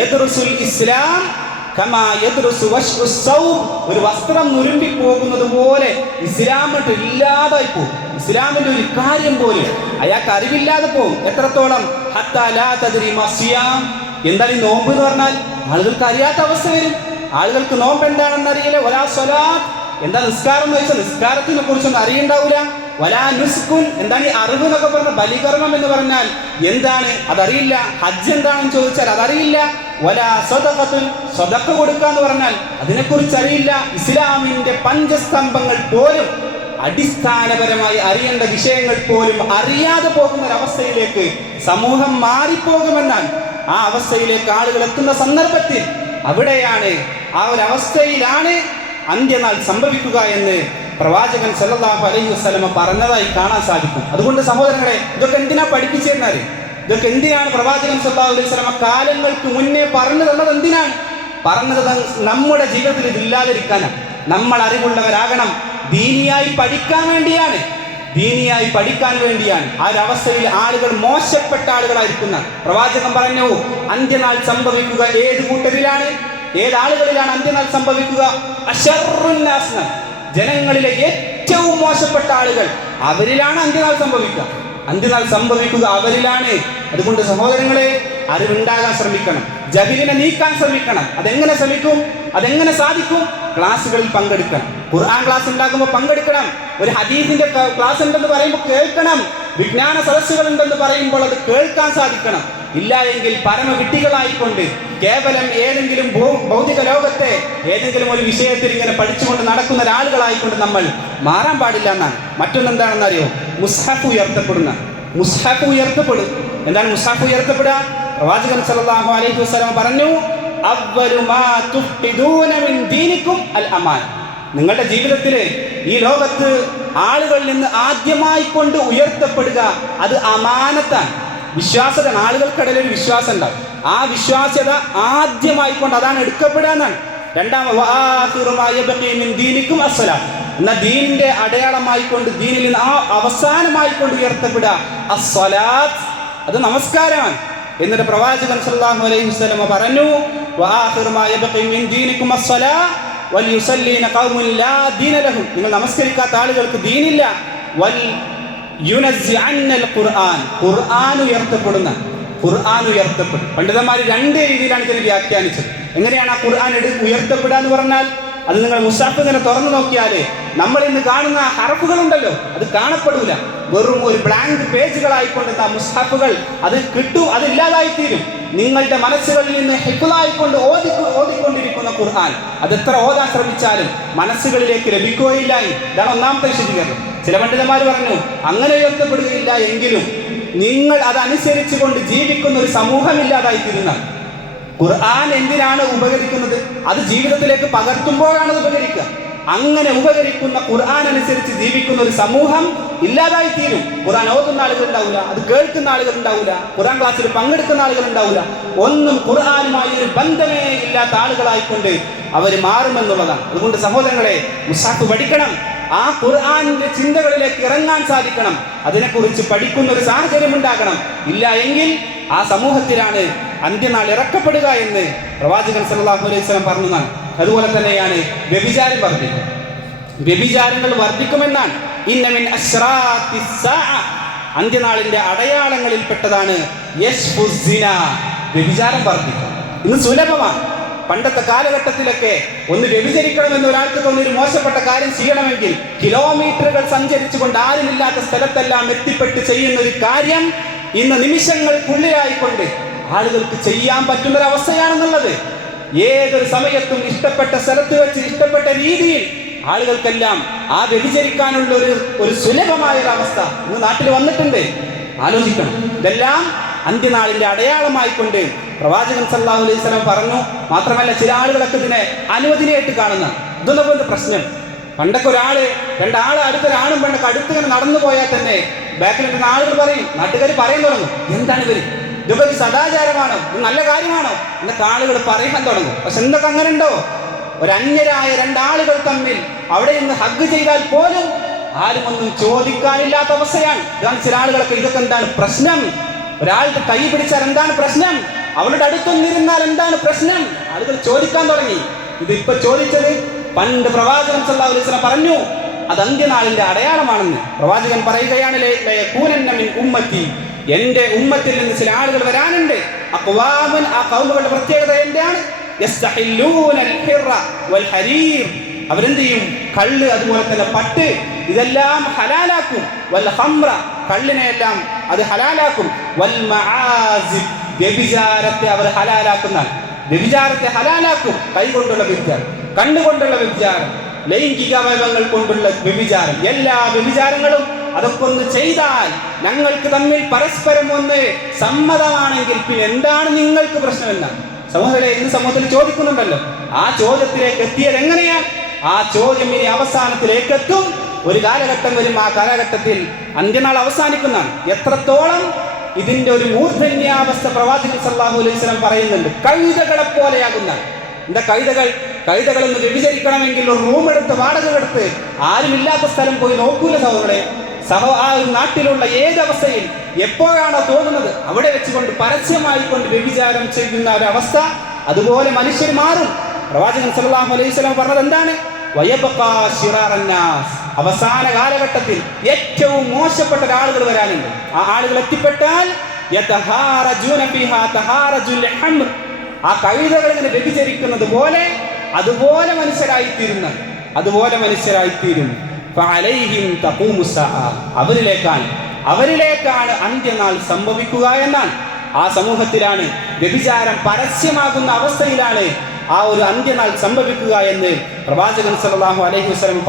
യദ്റുസുൽ ഇസ്ലാം കമാ യദ്റുസു വശ്ഉസ് സൗബ്, ഒരു വസ്ത്രം നുരുമ്പി പോകുന്നത് പോലെ ഇസ്ലാം ഇല്ലാതായി പോകും. ഇസ്ലാമിന്റെ ഒരു കാര്യം പോലും അയാൾക്ക് അറിവില്ലാതെ പോകും. എത്രത്തോളം? ഹത്താ ലാ തദ്രി മാ സിയാം, എന്താണ് ഈ നോമ്പ് എന്ന് പറഞ്ഞാൽ ആളുകൾക്ക് അറിയാത്ത അവസ്ഥ വരും. ആളുകൾക്ക് നോമ്പ് എന്താണെന്ന് അറിയില്ല. വലാ സ്വലാത്ത്, എന്താ നിസ്കാരം എന്ന് ചോദിച്ചാൽ നിസ്കാരത്തിനെ കുറിച്ചൊന്നും അറിയണ്ടാവില്ല. വലാ നുസ്കുൻ, എന്താണ് ഈ അറിവ് എന്നൊക്കെ പറഞ്ഞ ബലികർമ്മം എന്ന് പറഞ്ഞാൽ എന്താണ് അതറിയില്ല. ഹജ്ജ് എന്താണെന്ന് ചോദിച്ചാൽ അതറിയില്ല. വലാ സദഖത്തുൻ, സദഖ കൊടുക്കാന്ന് പറഞ്ഞാൽ അതിനെക്കുറിച്ച് അറിയില്ല. ഇസ്ലാമിന്റെ പഞ്ചസ്തംഭങ്ങൾ പോലും, അടിസ്ഥാനപരമായി അറിയേണ്ട വിഷയങ്ങൾ പോലും അറിയാതെ പോകുന്ന ഒരവസ്ഥയിലേക്ക് സമൂഹം മാറിപ്പോകുമെന്നാണ്. ആ അവസ്ഥയിലേക്ക് ആളുകൾ എത്തുന്ന സന്ദർഭത്തിൽ അവിടെയാണ്, ആ ഒരവസ്ഥയിലാണ് അന്ത്യനാൾ സംഭവിക്കുക എന്ന് പ്രവാചകൻ സല്ലല്ലാഹു അലൈഹി വസല്ലം പറഞ്ഞതായി കാണാൻ സാധിക്കും. അതുകൊണ്ട് സഹോദരങ്ങളെ, ഇതൊക്കെ എന്തിനാ പഠിപ്പിച്ചിരുന്നത്? ഇതൊക്കെ എന്തിനാണ് പ്രവാചകൻ സല്ലല്ലാഹു അലൈഹി വസല്ലം കാലങ്ങൾക്ക് മുന്നേ പറഞ്ഞു തന്നത്? എന്തിനാണ് പറഞ്ഞത്? നമ്മുടെ ജീവിതത്തിൽ ഇതില്ലാതിരിക്കാനാണ്. നമ്മൾ അറിവുള്ളവരാകണം, ദീനിയായി പഠിക്കാൻ വേണ്ടിയാണ്. ദീനിയായി പഠിക്കാൻ വേണ്ടിയാണ്. ആ ഒരവസ്ഥയിൽ ആളുകൾ മോശപ്പെട്ട ആളുകളായിരിക്കുന്ന പ്രവാചകൻ പറഞ്ഞു, അന്ത്യനാൾ സംഭവിക്കുക ഏത് കൂട്ടരിലാണ്, ഏതാളുകളിലാണ് അന്ത്യനാൾ സംഭവിക്കുക? അശർറുന്നാസ്, ജനങ്ങളിലെ ഏറ്റവും മോശപ്പെട്ട ആളുകൾ, അവരിലാണ് അന്ത്യനാൾ സംഭവിക്കുക. അന്ത്യനാൾ സംഭവിക്കുക അവരിലാണ്. അതുകൊണ്ട് സഹോദരങ്ങളെ, അറിവുണ്ടാകാൻ ശ്രമിക്കണം, ജഹലിനെ നീക്കാൻ ശ്രമിക്കണം. അതെങ്ങനെ ശ്രമിക്കും? അതെങ്ങനെ സാധിക്കും? ക്ലാസ്സുകളിൽ പങ്കെടുക്കണം. ഖുർആൻ ക്ലാസ് ഉണ്ടാകുമ്പോൾ പങ്കെടുക്കണം. ഒരു ഹദീസിന്റെ ക്ലാസ് ഉണ്ടെന്ന് പറയുമ്പോൾ കേൾക്കണം. വിജ്ഞാന സദസ്സുകൾ ഉണ്ടെന്ന് പറയുമ്പോൾ അത് കേൾക്കാൻ സാധിക്കണം. ഇല്ല എങ്കിൽ പരമവിട്ടികളായിക്കൊണ്ട് കേവലം ഏതെങ്കിലും ഭൗതിക ലോകത്തെ ഏതെങ്കിലും ഒരു വിഷയത്തിൽ ഇങ്ങനെ പഠിച്ചുകൊണ്ട് നടക്കുന്ന ഒരാളുകളായിക്കൊണ്ട് നമ്മൾ മാറാൻ പാടില്ല എന്നാണ്. മറ്റൊന്നെന്താണെന്ന് അറിയോ? മുസ്ഹഫ് ഉയർത്തപ്പെടുന്ന, മുസ്ഹഫ് ഉയർത്തപ്പെടും. എന്താണ് മുസ്ഹഫ് ഉയർത്തപ്പെടുക? പ്രവാചകൻ സല്ലല്ലാഹു അലൈഹി വസല്ലം പറഞ്ഞു, അവ്വലു മാ തുഫ്ഖിദൂന മിൻ ദീനിക്കും അൽ അമാൻ. നിങ്ങളുടെ ജീവിതത്തിൽ ഈ ലോകത്ത് ആളുകളിൽ നിന്ന് ആദ്യമായി കൊണ്ട് ഉയർത്തപ്പെടുക അത് അമാനത്താണ്, വിശ്വാസത. ആളുകൾക്കിടയിൽ ഒരു വിശ്വാസം ഉണ്ടാവും. ആ വിശ്വാസ്യത ആദ്യമായിക്കൊണ്ട് അതാണ് എടുക്കപ്പെടുക എന്നാണ്. ദീനിക്കും അസ്സലാം എന്ന ദീനിന്റെ അടയാളമായിക്കൊണ്ട്, ദീനിൽ നിന്ന് ആ അവസാനമായിക്കൊണ്ട് ഉയർത്തപ്പെടുക അസ്സലാത്ത്, അത് നമസ്കാരമാണ്. എന്നിട്ട് പ്രവാചകൻ സല്ലല്ലാഹു അലൈഹി വസല്ലം പറഞ്ഞു, നിങ്ങൾ നമസ്കരിക്കാത്ത ആളുകൾക്ക് ദീനില്ല. ഖുർആൻ ഉയർത്തപ്പെടുന്ന, ഖുർആൻ ഉയർത്തപ്പെടും. പണ്ഡിതന്മാർ രണ്ട് രീതിയിലാണ് ഇതിനെ വ്യാഖ്യാനിച്ചത്. എങ്ങനെയാണ് ആ ഖുർആൻ ഉയർത്തപ്പെടുക എന്ന് പറഞ്ഞാൽ, അത് നിങ്ങൾ മുസാഫ് ഇങ്ങനെ തുറന്നു നോക്കിയാല് നമ്മൾ ഇന്ന് കാണുന്ന ഹറഫുകളുണ്ടല്ലോ, അത് കാണപ്പെടൂല. വെറും ഒരു ബ്ലാങ്ക് പേജുകളായിക്കൊണ്ടുന്ന മുസ്ഹഫുകൾ അത് കിട്ടും, അത് ഇല്ലാതായിത്തീരും. നിങ്ങളുടെ മനസ്സുകളിൽ നിന്ന് ഹിഫ്ളായിക്കൊണ്ട് ഓതിക്കൊണ്ടിരിക്കുന്ന ഖുർആൻ അത് എത്ര ഓതാൻ ശ്രമിച്ചാലും മനസ്സുകളിലേക്ക് ലഭിക്കുകയില്ല. ഇതാണ് ഒന്നാമത്തെ വിശദീകരണം. ചില പണ്ഡിതന്മാർ പറഞ്ഞു, അങ്ങനെ ഉയർത്തപ്പെടുകയില്ല എങ്കിലും നിങ്ങൾ അതനുസരിച്ച് കൊണ്ട് ജീവിക്കുന്ന ഒരു സമൂഹമില്ലാതായിത്തീരുന്ന. ഖുർആൻ എന്തിനാണ് ഉപകരിക്കുന്നത്? അത് ജീവിതത്തിലേക്ക് പകർത്തുമ്പോഴാണ് അത് ഉപകരിക്കുക. അങ്ങനെ ഉപകരിക്കുന്ന ഖുർആൻ അനുസരിച്ച് ജീവിക്കുന്ന ഒരു സമൂഹം ഇല്ലാതായിത്തീരും. ഖുർആൻ ഓതുന്ന ആളുകൾ ഉണ്ടാവില്ല, അത് കേൾക്കുന്ന ആളുകൾ ഉണ്ടാവില്ല, ഖുർആൻ ക്ലാസ്സിൽ പങ്കെടുക്കുന്ന ആളുകൾ ഉണ്ടാവില്ല. ഒന്നും ഖുർആനുമായി ഒരു ബന്ധമേ ഇല്ലാത്ത ആളുകളായിക്കൊണ്ട് അവർ മാറുമെന്നുള്ളതാണ്. അതുകൊണ്ട് സഹോദരങ്ങളെ, മുസാഫ് പഠിക്കണം. ആ ഖുർആനിന്റെ ചിന്തകളിലേക്ക് ഇറങ്ങാൻ സാധിക്കണം. അതിനെക്കുറിച്ച് പഠിക്കുന്ന ഒരു സാഹചര്യം ഉണ്ടാകണം. ഇല്ല എങ്കിൽ ആ സമൂഹത്തിലാണ് അന്ത്യനാൾ ഇറക്കപ്പെടുക എന്ന് പ്രവാചകൻ സല്ലല്ലാഹു അലൈഹി വസല്ലം പറഞ്ഞതാണ്. അതുപോലെ തന്നെയാണ് വ്യഭിചാരം വർദ്ധിക്കും. വ്യഭിചാരങ്ങൾ വർദ്ധിക്കുമെന്നാണ്. ഇന്ന മിൻ അശ്റാത്തിസ് സാഅ, അന്ത്യനാളിന്റെ അടയാളങ്ങളിൽപ്പെട്ടതാണ് യശ്ഫുസിന, വ്യഭിചാരം വർദ്ധിക്കും. ഇന്ന് സുലഭമാണ്. പണ്ടത്തെ കാലഘട്ടത്തിലൊക്കെ ഒന്ന് വ്യഭിചരിക്കണമെന്ന് ഒരാൾക്ക് തോന്നി ഒരു മോശപ്പെട്ട കാര്യം ചെയ്യണമെങ്കിൽ കിലോമീറ്ററുകൾ സഞ്ചരിച്ചുകൊണ്ട് ആരുമില്ലാത്ത സ്ഥലത്തെല്ലാം എത്തിപ്പെട്ട് ചെയ്യുന്ന ഒരു കാര്യം ഇന്ന് നിമിഷങ്ങൾക്കുള്ളിലായിക്കൊണ്ട് ആളുകൾക്ക് ചെയ്യാൻ പറ്റുന്നൊരവസ്ഥയാണെന്നുള്ളത്. ഏതൊരു സമയത്തും ഇഷ്ടപ്പെട്ട സ്ഥലത്ത് വെച്ച് ഇഷ്ടപ്പെട്ട രീതിയിൽ ആളുകൾക്കെല്ലാം ആ വ്യഭിചരിക്കാനുള്ള ഒരു സുലഭമായ ഒരു അവസ്ഥ ഇന്ന് നാട്ടിൽ വന്നിട്ടുണ്ട്. ആലോചിക്കണം. ഇതെല്ലാം അന്ത്യനാളിന്റെ അടയാളമായിക്കൊണ്ട് പ്രവാചകൻ സല്ലല്ലാഹു അലൈഹി വസല്ലം പറഞ്ഞു. മാത്രമല്ല, ചില ആളുകളൊക്കെ ഇതിനെ അനുവദനീയമായിട്ട് കാണുന്ന ഇതൊന്നും പ്രശ്നം. പണ്ടൊക്കെ രണ്ടാള് അടുത്തൊരാണും പെണ്ണൊക്കെ അടുത്തിങ്ങനെ നടന്നു പോയാൽ തന്നെ ബാക്കിൽ നിൽക്കുന്ന ആളുകൾ പറയും, നാട്ടുകാർ പറയാൻ തുടങ്ങും, എന്താണ് ഇതൊക്കെ ഒരു സദാചാരമാണോ, ഇത് നല്ല കാര്യമാണോ എന്നൊക്കെ ആളുകൾ പറയാൻ തുടങ്ങും. പക്ഷെ എന്തൊക്കെ അങ്ങനെ ഉണ്ടോ? ഒരു അന്യരായ രണ്ടാളുകൾ തമ്മിൽ അവിടെ നിന്ന് ഹഗ് ചെയ്താൽ പോലും ആരും ഒന്നും ചോദിക്കാനില്ലാത്ത അവസ്ഥയാണ്. ഇതാണ് ചില ആളുകളൊക്കെ ഇതൊക്കെ എന്താണ് പ്രശ്നം? ഒരാളുടെ കൈ പിടിച്ചാൽ എന്താണ് പ്രശ്നം? അവളുടെ അടുത്തൊന്നിരുന്നാൽ എന്താണ് പ്രശ്നം? ആളുകൾ ചോദിക്കാൻ തുടങ്ങി. ഇതിപ്പോ ചോദിച്ചത് പണ്ട് പ്രവാചകൻ സല്ലല്ലാഹു അലൈഹി വസല്ലം പറഞ്ഞു അത് അന്ത്യനാളിന്റെ അടയാളമാണെന്ന്. പ്രവാചകൻ പറയുകയാണ്, ലയകൂനന്ന മിൻ ഉമ്മത്തി, എന്റെ ഉമ്മത്തിൽ നിന്ന് ചില ആളുകൾ വരാനുണ്ട്. അഖ്വാമുൻ, ആ ഖൗമുകളുടെ പ്രത്യേകത എന്താണ്? യസ്തഹില്ലൂനൽ ഹിറ വൽ ഹരീർ, അവരെന്ത് ചെയ്യും? കള്ള്, അതുപോലെ തന്നെ പട്ട്, ഇതെല്ലാം ഹലാലാക്കും. വൽ ഖംറ, കള്ളിനെയെല്ലാം അത് ഹലാലാക്കും. വൽ മആസിബ്, വ്യഭിചാരത്തെ അവർ ഹലാലാക്കുന്നതാണ്. വ്യഭിചാരത്തെ ഹലാലാക്കും. കൈകൊണ്ടുള്ള വ്യഭിചാരം, കണ്ണുകൊണ്ടുള്ള വ്യഭിചാരം, ലൈംഗിക അവയവങ്ങൾ കൊണ്ടുള്ള വ്യഭിചാരം, എല്ലാ വ്യഭിചാരങ്ങളും അതൊക്കെ ഒന്ന് ചെയ്താൽ ഞങ്ങൾക്ക് തമ്മിൽ പരസ്പരം ഒന്ന് സമ്മതമാണെങ്കിൽ പിന്നെ എന്താണ് നിങ്ങൾക്ക് പ്രശ്നം എന്നാണ് സമൂഹത്തിലെ ഇന്ന് സമൂഹത്തിൽ ചോദിക്കുന്നുണ്ടല്ലോ. ആ ചോദ്യത്തിലേക്ക് എത്തിയത് എങ്ങനെയാണ്? ആ ചോദ്യം ഇനി അവസാനത്തിലേക്ക് എത്തും. ഒരു കാലഘട്ടം വരും, ആ കാലഘട്ടത്തിൽ അന്ത്യനാൾ അവസാനിക്കുന്നതാണ്. എത്രത്തോളം ഇതിന്റെ ഒരു മൂർധന്യാവസ്ഥ പ്രവാചകൻ സല്ലല്ലാഹു അലൈഹി വസല്ലം പറയുന്നുണ്ട്. കഴുതകളെ പോലെയാകുന്ന, എന്താ കഴുതകളൊന്ന് വ്യഭിചരിക്കണമെങ്കിൽ ഒരു റൂം എടുത്ത് വാടക എടുത്ത് ആരുമില്ലാത്ത സ്ഥലം പോയി നോക്കൂല സഹോദരങ്ങളെ. ആ ഒരു നാട്ടിലുള്ള ഏതവസ്ഥയിൽ എപ്പോഴാണോ തോന്നുന്നത് അവിടെ വെച്ചുകൊണ്ട് പരസ്യമായിക്കൊണ്ട് വ്യഭിചാരം ചെയ്യുന്ന ഒരു അവസ്ഥ, അതുപോലെ മനുഷ്യർ മാറും. പ്രവാചകൻ സല്ലല്ലാഹു അലൈഹി വസല്ലം പറഞ്ഞത് എന്താണ്? വയബ്ഖാ ശിറാറൻ നാസ്, അവസാന കാലഘട്ടത്തിൽ ഏറ്റവും മോശപ്പെട്ട ആളുകൾ വരാനുണ്ട്. ആ ആളുകൾ എത്തിപ്പെട്ടാൽ യതഹാറജൂന ഫീഹാ തഹാറജുൽ ഹംർ, ആ കഴുതകൾ ഇങ്ങനെ വ്യഭിചരിക്കുന്നത് പോലെ അതുപോലെ മനുഷ്യരായിത്തീരും. ഫഅലൈഹിം തഖൂമുസ് സഅ, അവരിലേക്കാണ് അന്ത്യനാൾ സംഭവിക്കുക എന്നാണ്. ആ സമൂഹത്തിലാണ് വ്യഭിചാരം പരസ്യമാകുന്ന അവസ്ഥയിലാണ് ആ ഒരു അന്ത്യനാൾ സംഭവിക്കുക എന്ന് പ്രവാചകൻ സല്ലല്ലാഹു അലൈഹി വസല്ലം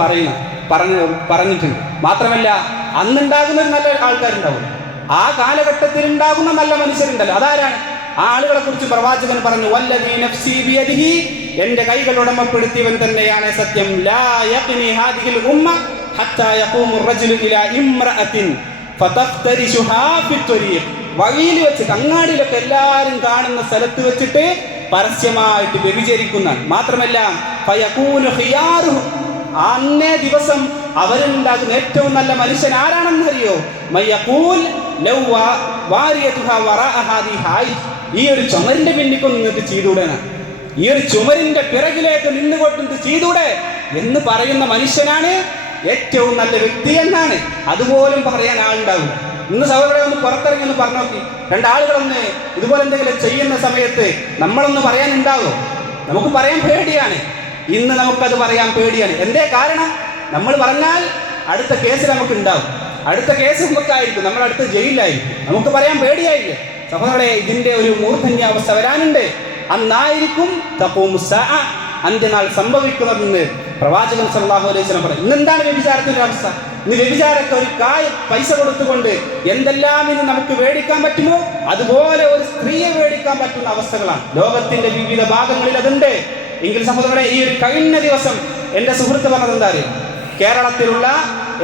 പറഞ്ഞിട്ടുണ്ട്. മാത്രമല്ല, അന്നുണ്ടാകുന്ന നല്ല ആൾക്കാരുണ്ടാവും, ആ കാലഘട്ടത്തിൽ ഉണ്ടാകുന്ന നല്ല മനുഷ്യരുണ്ടല്ലോ, അതാരാണ്? ആ ആളുകളെ കുറിച്ച് പ്രവാചകൻ പറഞ്ഞു, വല്ലദീ നഫ്സി ബിയദിഹി, എന്റെ കൈകൾ ഉടമപ്പെടുത്തിയവൻ തന്നെയാണ് സത്യം. ലാ യഖ്നി ഹാദിഹിൽ ഉമ്മ ഹത്താ യഖൂമു റജുലു ഇലാ ഇംറഅത്തിൻ ഫതഫ്തരിശുഹാ ഫിത്വരീഖ്, വഴിയിൽ വെച്ചിട്ട്, അങ്ങാടിയിലൊക്കെ എല്ലാവരും കാണുന്ന സ്ഥലത്ത് വെച്ചിട്ട് പരസ്യമായിട്ട് വ്യഭിചരിക്കുന്ന. മാത്രമല്ല ഫയകൂനു ഖിയാറുഹു, അന്നേ ദിവസം അവരുണ്ടാകുന്ന ഏറ്റവും നല്ല മനുഷ്യൻ ആരാണെന്നറിയോ? മയ്യഖൂൽ ലൗ വാരിയതുഹാ വറാഅ ഹാദി ഹായ്, ഈ ഒരു ചുമരിന്റെ പിന്നിക്കൊന്ന് നിന്നിട്ട് ചെയ്തൂടെ, ഈ ഒരു ചുമരിന്റെ പിറകിലേക്ക് നിന്നുകൊണ്ടിട്ട് ചെയ്തൂടെ എന്ന് പറയുന്ന മനുഷ്യനാണ് ഏറ്റവും നല്ല വ്യക്തി എന്നാണ്. അതുപോലും പറയാൻ ആളുണ്ടാവില്ല. ഇന്ന് സഹോദരനെ ഒന്ന് പുറത്തിറങ്ങി ഒന്ന് പറഞ്ഞു നോക്കി, രണ്ടാളുകളൊന്ന് ഇതുപോലെ എന്തെങ്കിലും ചെയ്യുന്ന സമയത്ത് നമ്മളൊന്ന് പറയാനുണ്ടാകുമോ? നമുക്ക് പറയാൻ പേടിയാണ്. ഇന്ന് നമുക്കത് പറയാൻ പേടിയാണ്. എന്തേ കാരണം? നമ്മൾ പറഞ്ഞാൽ അടുത്ത കേസ് നമുക്ക് ഉണ്ടാവും, അടുത്ത കേസ് നമുക്കായിരിക്കും, നമ്മൾ അടുത്ത ജയിലിലായിരിക്കും. നമുക്ക് പറയാൻ പേടിയായില്ലേ സഹോദരങ്ങളെ? ഇതിന്റെ ഒരു മൂർധന്യാവസ്ഥ വരാനുണ്ട്. അന്നായിരിക്കും തഖൂമുസ് സഅ, അന്ത്യനാൾ സംഭവിക്കുന്നതെന്ന് പ്രവാചകൻ സല്ലല്ലാഹു അലൈഹി വസല്ലം പറഞ്ഞു. ഇന്നെന്താണ് വ്യഭിചാരത്തിന്റെ അവസ്ഥ? ഇന്ന് വ്യഭിചാരಕ್ಕೆ ഒരു പൈസ കൊടുത്തുകൊണ്ട് എന്തെല്ലാം ഇന്ന് നമുക്ക് മേടിക്കാൻ പറ്റുമോ അതുപോലെ ഒരു സ്ത്രീയെ മേടിക്കാൻ പറ്റുന്ന അവസ്ഥകളാണ് ലോകത്തിന്റെ വിവിധ ഭാഗങ്ങളിൽ അതുണ്ട്. എങ്കിൽ സഹോദരങ്ങളെ, ഈ ഒരു കഴിഞ്ഞ ദിവസം എൻ്റെ സുഹൃത്ത് പറഞ്ഞത് എന്താ അറിയാം? കേരളത്തിലുള്ള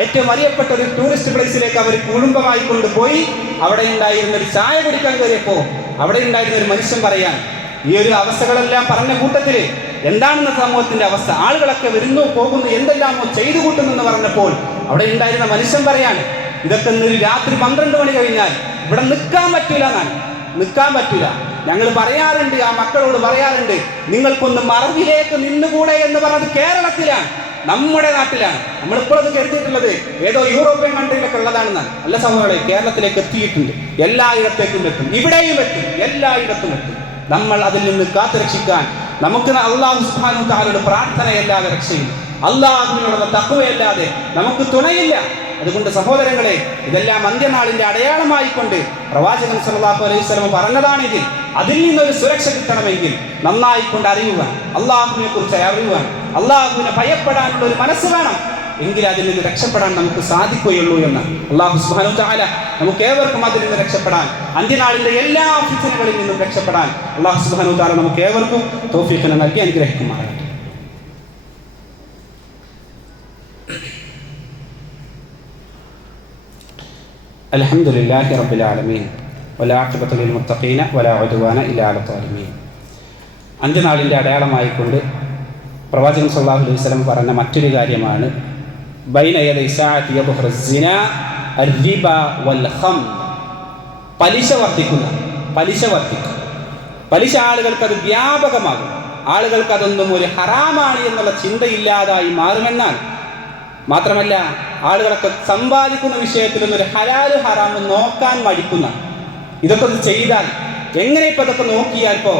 ഏറ്റവും അറിയപ്പെട്ട ഒരു ടൂറിസ്റ്റ് പ്ലേസിലേക്ക് അവർ കുടുംബമായി കൊണ്ടുപോയി അവിടെ ഉണ്ടായിരുന്ന ഒരു ചായ കുടിക്കാൻ കയറിയപ്പോൾ അവിടെ ഉണ്ടായിരുന്ന ഒരു മനുഷ്യൻ പറയാൻ, ഈ ഒരു അവസ്ഥകളെല്ലാം പറഞ്ഞ കൂട്ടത്തില് എന്താണെന്ന സമൂഹത്തിന്റെ അവസ്ഥ, ആളുകളൊക്കെ വരുന്നു പോകുന്നു എന്തെല്ലാമോ ചെയ്തു കൂട്ടുന്നെന്ന് പറഞ്ഞപ്പോൾ അവിടെ ഉണ്ടായിരുന്ന മനുഷ്യൻ പറയാണ്, ഇതൊക്കെ ഇന്നൊരു രാത്രി 12 മണി കഴിഞ്ഞാൽ ഇവിടെ നിൽക്കാൻ പറ്റില്ല എന്നാണ്. നിൽക്കാൻ പറ്റില്ല. ഞങ്ങൾ പറയാറുണ്ട്, ആ മക്കളോട് പറയാറുണ്ട്, നിങ്ങൾക്കൊന്ന് മറവിലേക്ക് നിന്നുകൂടെ എന്ന് പറഞ്ഞത് കേരളത്തിലാണ്, നമ്മുടെ നാട്ടിലാണ്. നമ്മളിപ്പോൾ അത് കരുതിയിട്ടുള്ളത് ഏതോ യൂറോപ്യൻ കൺട്രിയിലൊക്കെ ഉള്ളതാണെന്നാണ്. അല്ല സഹോദരങ്ങളെ, കേരളത്തിലേക്ക് എത്തിയിട്ടുണ്ട്, എല്ലായിടത്തേക്കും എത്തും, ഇവിടെയും എത്തും, എല്ലായിടത്തും എത്തും. നമ്മൾ അതിൽ നിന്ന് കാത്തുരക്ഷിക്കാൻ നമുക്ക് അല്ലാഹു സുബ്ഹാനഹു വ തആലയുടെ പ്രാർത്ഥനയല്ലാതെ രക്ഷയില്ല, അല്ലാഹുവിനോടുള്ള തഖ്വയല്ലാതെ നമുക്ക് തുണയില്ല. അതുകൊണ്ട് സഹോദരങ്ങളെ, ഇതെല്ലാം അന്ത്യനാളിന്റെ അടയാളമായിക്കൊണ്ട് പ്രവാചകൻ സല്ലല്ലാഹു അലൈഹി വസല്ലം പറഞ്ഞതാണെങ്കിൽ അതിൽ നിന്നൊരു സുരക്ഷ കിട്ടണമെങ്കിൽ നന്നായിക്കൊണ്ട് അറിയുവാൻ, അല്ലാഹുവിനെ കുറിച്ച് അറിയുവാൻ, അല്ലാഹുവിനെ ഭയപ്പെടാനുള്ള ഒരു മനസ്സ് വേണം. എങ്കിൽ അതിൽ നിന്ന് രക്ഷപ്പെടാൻ നമുക്ക് സാധിക്കുകയുള്ളൂ എന്ന് അല്ലാഹു സുബ്ഹാനഹു വ തആല നമുക്ക് ഏവർക്കും അതിൽ നിന്ന് രക്ഷപ്പെടാൻ, അന്ത്യനാളിന്റെ എല്ലാ ഫിത്നകളിൽ നിന്നും രക്ഷപ്പെടാൻ അല്ലാഹു സുബ്ഹാനഹു വ തആല നമുക്ക് ഏവർക്കും തൗഫീഖ് നൽകി അനുഗ്രഹിക്കുമാറാകട്ടെ. അൽഹംദുലില്ലാഹി റബ്ബിൽ ആലമീൻ വലാഖിബത്തു ലിൽ മുത്തഖീന വലാ ഉദ്വാന ഇല്ലാ അലൽ ളാലിമീൻ. അന്ത്യനാളിന്റെ അടയാളമായിക്കൊണ്ട് പ്രവാചകൻ സല്ലല്ലാഹു അലൈഹി വസല്ലം പറഞ്ഞ മറ്റൊരു കാര്യമാണ് ബൈന യദൈ സഅതി യദ്ഹറു സിന അർരിബ വൽ ഖം. പലിശ വർദ്ധിക്കും. പലിശ ആളുകൾക്ക് അത് വ്യാപകമാകും. ആളുകൾക്ക് അതൊന്നും ഒരു ഹറാമാണ് എന്നുള്ള ചിന്തയില്ലാതായി മാറുമെന്നാണ്. മാത്രമല്ല, ആളുകളൊക്കെ സമ്പാദിക്കുന്ന വിഷയത്തിലൊന്നും ഒരു ഹലാല് ഹറാമ് നോക്കാൻ മടിക്കുന്ന, ഇതൊക്കെ ഒന്ന് ചെയ്താൽ എങ്ങനെ ഇപ്പൊ ഇതൊക്കെ നോക്കിയാൽ ഇപ്പോ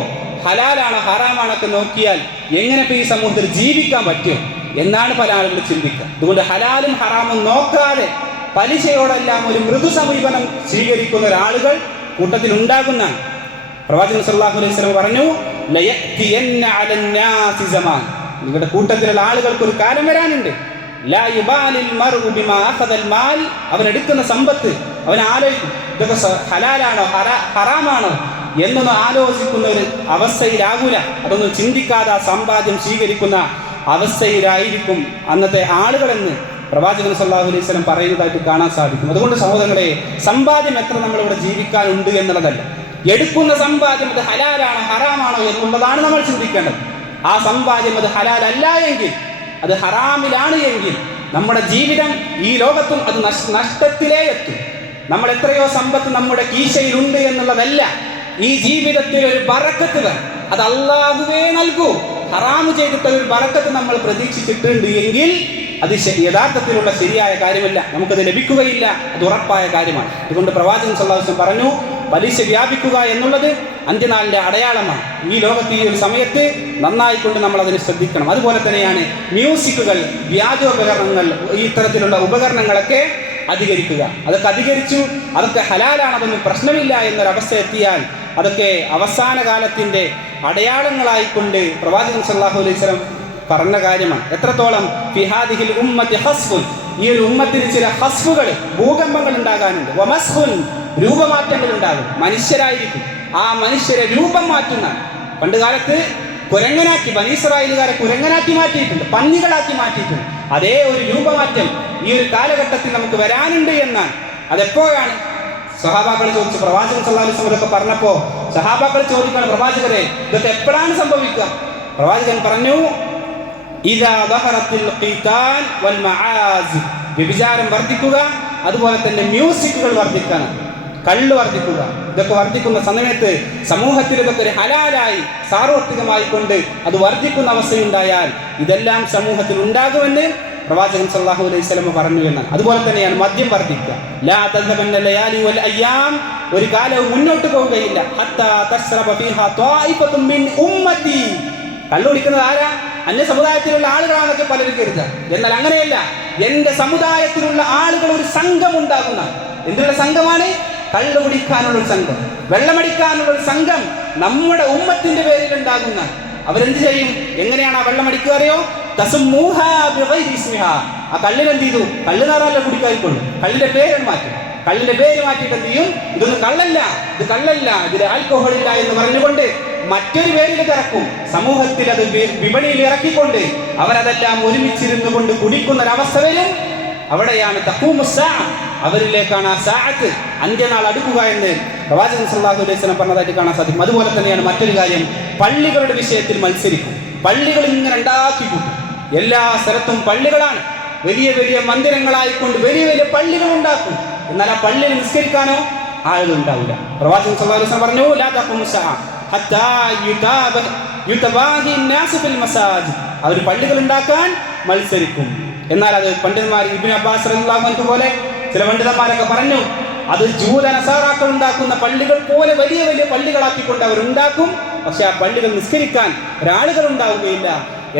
ഹലാലാണോ ഹറാമാണൊക്കെ നോക്കിയാൽ എങ്ങനെ ഇപ്പൊ ഈ സമൂഹത്തിൽ ജീവിക്കാൻ പറ്റും എന്നാണ് പല ആളുകൾ ചിന്തിക്കുക. അതുകൊണ്ട് ഹലാലും ഹറാമും നോക്കാതെ പലിശയോടെല്ലാം ഒരു മൃദു സമീപനം സ്വീകരിക്കുന്ന ഒരാളുകൾ കൂട്ടത്തിൽ ഉണ്ടാകുന്നതാണ്. പ്രവാചകൻ സല്ലല്ലാഹു അലൈഹി വസല്ലം പറഞ്ഞു, ലയഅതിയന്ന അലന്നാസി സമാൻ, നിങ്ങളുടെ കൂട്ടത്തിലുള്ള ആളുകൾക്ക് ഒരു കാലം വരാനുണ്ട്. ലാ യുബാലിൽ മർഉ ബിമാ അഖദൽ മാൽ, അവൻ എടുക്കുന്ന സമ്പത്ത് അവൻ ആലോചിക്കും ഇതൊക്കെ ഹലാലാണോ ഹറാമാണോ എന്നൊന്നും ആലോചിക്കുന്ന ഒരു അവസ്ഥയിലാകൂല. അതൊന്നും ചിന്തിക്കാതെ സമ്പാദ്യം സ്വീകരിക്കുന്ന അവസ്ഥയിലായിരിക്കും അന്നത്തെ ആളുകളെന്ന് പ്രവാചകൻ സല്ലല്ലാഹു അലൈഹി വസല്ലം പറയുന്നതായിട്ട് കാണാൻ സാധിക്കും. അതുകൊണ്ട് സഹോദരങ്ങളെ, സമ്പാദ്യം എത്ര നമ്മളിവിടെ ജീവിക്കാനുണ്ട് എന്നുള്ളതല്ല, എടുക്കുന്ന സമ്പാദ്യം അത് ഹലാലാണോ ഹറാമാണോ എന്നുള്ളതാണ് നമ്മൾ ചിന്തിക്കേണ്ടത്. ആ സമ്പാദ്യം അത് ഹലാലല്ല എങ്കിൽ, അത് ഹറാമിലാണ് എങ്കിൽ നമ്മുടെ ജീവിതം ഈ ലോകത്തും അത് നഷ്ടത്തിലേ എത്തും. നമ്മൾ എത്രയോ സമ്പത്ത് നമ്മുടെ കീശയിലുണ്ട് എന്നുള്ളതല്ല, ഈ ജീവിതത്തിൽ ഒരു ബറക്കത്ത് വേണം. അത് അല്ലാഹുവേ നൽകൂ. ഹറാമ് ചെയ്തിട്ട് ഒരു ബറക്കത്ത് നമ്മൾ പ്രതീക്ഷിച്ചിട്ടുണ്ട് എങ്കിൽ അത് യഥാർത്ഥത്തിലുള്ള ശരിയായ കാര്യമല്ല, നമുക്കത് ലഭിക്കുകയില്ല. അത് ഉറപ്പായ കാര്യമാണ്. അതുകൊണ്ട് പ്രവാചകൻ സല്ലല്ലാഹു അലൈഹി വസല്ലം പറഞ്ഞു, പലിശ വ്യാപിക്കുക എന്നുള്ളത് അന്ത്യനാളിന്റെ അടയാളമാണ്. ഈ ലോകത്ത് ഈ ഒരു സമയത്ത് നന്നായിക്കൊണ്ട് നമ്മൾ അതിന് ശ്രദ്ധിക്കണം. അതുപോലെ തന്നെയാണ് മ്യൂസിക്കുകൾ, വ്യാജോപകരണങ്ങൾ, ഈ ഇത്തരത്തിലുള്ള ഉപകരണങ്ങളൊക്കെ അധികരിക്കുക. അതൊക്കെ അധികരിച്ചു, അതൊക്കെ ഹലാലാണ്, അതൊന്നും പ്രശ്നമില്ല എന്നൊരവസ്ഥ എത്തിയാൽ അതൊക്കെ അവസാന കാലത്തിന്റെ അടയാളങ്ങളായിക്കൊണ്ട് പ്രവാചകൻ സല്ലല്ലാഹു അലൈഹി വസല്ലം പറഞ്ഞ കാര്യമാണ്. എത്രത്തോളം ഫിഹാദിഹിൽ ഉമ്മത്തി ഹസ്ഫുൻ, ഈ ഒരു ഉമ്മത്തിന് ചില ഹസ്ഫുകൾ, ഭൂകമ്പങ്ങൾ ഉണ്ടാകാനുണ്ട്. വമസ്ഫുൻ, രൂപമാറ്റങ്ങൾ ഉണ്ടാകും. മനുഷ്യരായിരിക്കും, ആ മനുഷ്യരെ രൂപം മാറ്റുന്ന, പണ്ട് കാലത്ത് കുരങ്ങനാക്കി, ബനീ ഇസ്രായേലുകാരെ കുരങ്ങനാക്കി മാറ്റിയിട്ടുണ്ട്, പന്നികളാക്കി മാറ്റിയിട്ടുണ്ട്. അതേ ഒരു രൂപമാറ്റം ഈ ഒരു കാലഘട്ടത്തിൽ നമുക്ക് വരാനുണ്ട് എന്നാണ്. അതെപ്പോഴാണ്? സഹാബാക്കൾ ചോദിച്ചു. പ്രവാചകൻ സല്ലല്ലാഹു അലൈഹി വസല്ലം ഇതൊക്കെ പറഞ്ഞപ്പോ സഹാബാക്കൾ ചോദിക്കുകയാണ്, പ്രവാചകരെ ഇതൊക്കെ എപ്പോഴാണ് സംഭവിക്കുക? പ്രവാചകൻ പറഞ്ഞു, ഇദാ ദഹറത്തിൽ ഖിതാൽ വൽ മആസ്, വ്യഭിചാരം വർദ്ധിക്കുക, അതുപോലെ തന്നെ മ്യൂസിക്കുകൾ വർദ്ധിക്കണം, കള്ള് വർദ്ധിക്കുക. ഇതൊക്കെ വർദ്ധിക്കുന്ന സമയത്ത് സമൂഹത്തിൽ ഇതൊക്കെ ഒരു ഹലാലായി സാർവത്രികമായി കൊണ്ട് അത് വർദ്ധിക്കുന്ന അവസ്ഥയുണ്ടായാൽ ഇതെല്ലാം സമൂഹത്തിൽ ഉണ്ടാകുമെന്ന് പ്രവാചകൻ സല്ലല്ലാഹു അലൈഹി വസല്ലം പറഞ്ഞു എന്നാണ്. അതുപോലെ തന്നെയാണ് മദ്യം വർദ്ധിക്കുക. ലാ തദ്ഹബന്ന ലയാലി വൽ അയ്യാം, ഒരു കാലവും മുന്നോട്ട് പോവുകയില്ല. ഹത്താ തസ്റബ ഫീഹാ ത്വായിഫത്തും മിൻ ഉമ്മത്തി, കള്ളുടിക്കുന്നത് ആരാ? അന്യ സമുദായത്തിലുള്ള ആളുകളാണെന്നൊക്കെ പലരും കരുതുക. എന്നാൽ അങ്ങനെയല്ല. എന്റെ സമുദായത്തിലുള്ള ആളുകൾ ഒരു സംഘം ഉണ്ടാകുന്ന, എന്തിനുള്ള സംഘമാണ്? കള്ളു കുടിക്കാനുള്ള ഒരു സംഘം, വെള്ളമടിക്കാനുള്ള ഒരു സംഘം നമ്മുടെ ഉമ്മത്തിന്റെ പേരിൽ ഉണ്ടാകുന്ന. അവരെന്ത് ചെയ്യും? എങ്ങനെയാണ് ആ വെള്ളമടിക്കുക അറിയോ? തസ്മൂഹാ ബിഗൈരി ഇസ്മിഹാ, ആ കള്ളിനെന്ത് ചെയ്തു? കള്ള് നാറല്ല കുടിക്കായിക്കൊള്ളു, കള്ളിന്റെ പേരാണ് മാറ്റും. കള്ളിന്റെ പേര് മാറ്റിയിട്ട് എന്ത് ചെയ്യും? ഇതൊന്നും കള്ളല്ല, ഇത് കള്ളല്ല, ഇതിൽ ആൽക്കഹോൾ ഇല്ല എന്ന് പറഞ്ഞുകൊണ്ട് മറ്റൊരു പേരിൽ ഇറക്കും. സമൂഹത്തിൽ അത് വിപണിയിൽ ഇറക്കിക്കൊണ്ട് അവരതെല്ലാം ഒരുമിച്ചിരുന്നു കൊണ്ട് കുടിക്കുന്നൊരവസ്ഥ വരും. അവിടെയാണ് തഖൂമുസ്സാ, അവരിലേക്കാണ് ആ സാഅത്ത്, അന്ത്യനാൾ അടുക്കുക എന്ന് പ്രവാചകൻ സല്ലല്ലാഹു അലൈഹി വസല്ലം പറഞ്ഞതായിട്ട് കാണാൻ സാധിക്കും. അതുപോലെ തന്നെയാണ് മറ്റൊരു കാര്യം, പള്ളികളുടെ വിഷയത്തിൽ മത്സരിക്കും. പള്ളികൾ ഇങ്ങനെ ഉണ്ടാക്കി കൂട്ടും. എല്ലാ സ്ഥലത്തും പള്ളികളാണ്, വലിയ വലിയ മന്ദിരങ്ങളായിക്കൊണ്ട് വലിയ വലിയ പള്ളികൾ ഉണ്ടാക്കും. എന്നാൽ ആ പള്ളിയിൽ നിസ്കരിക്കാനോ ആളുകൾ ഉണ്ടാവില്ല. പ്രവാചകൻ സല്ലല്ലാഹു അലൈഹി വസല്ലം പറഞ്ഞു, ലാ തഖൂമുസ്സാ ഹത്താ യുതബാഹി നാസ് ഫിൽ മസാജിദ്, അവർ പള്ളികൾ ഉണ്ടാക്കാൻ മത്സരിക്കും. എന്നാൽ അത് പണ്ഡിതന്മാർ, ഇബ്നു അബ്ബാസ് റളിയല്ലാഹു അൻഹു പോലെ ചില പണ്ഡിതന്മാരൊക്കെ പറഞ്ഞു, അത് ജൂത നസാറാക്കൾ ഉണ്ടാക്കുന്ന പള്ളികൾ പോലെ വലിയ വലിയ പള്ളികളാക്കിക്കൊണ്ട് അവരുണ്ടാക്കും. പക്ഷെ ആ പള്ളികൾ നിസ്കരിക്കാൻ ഒരാളുകൾ ഉണ്ടാവുകയില്ല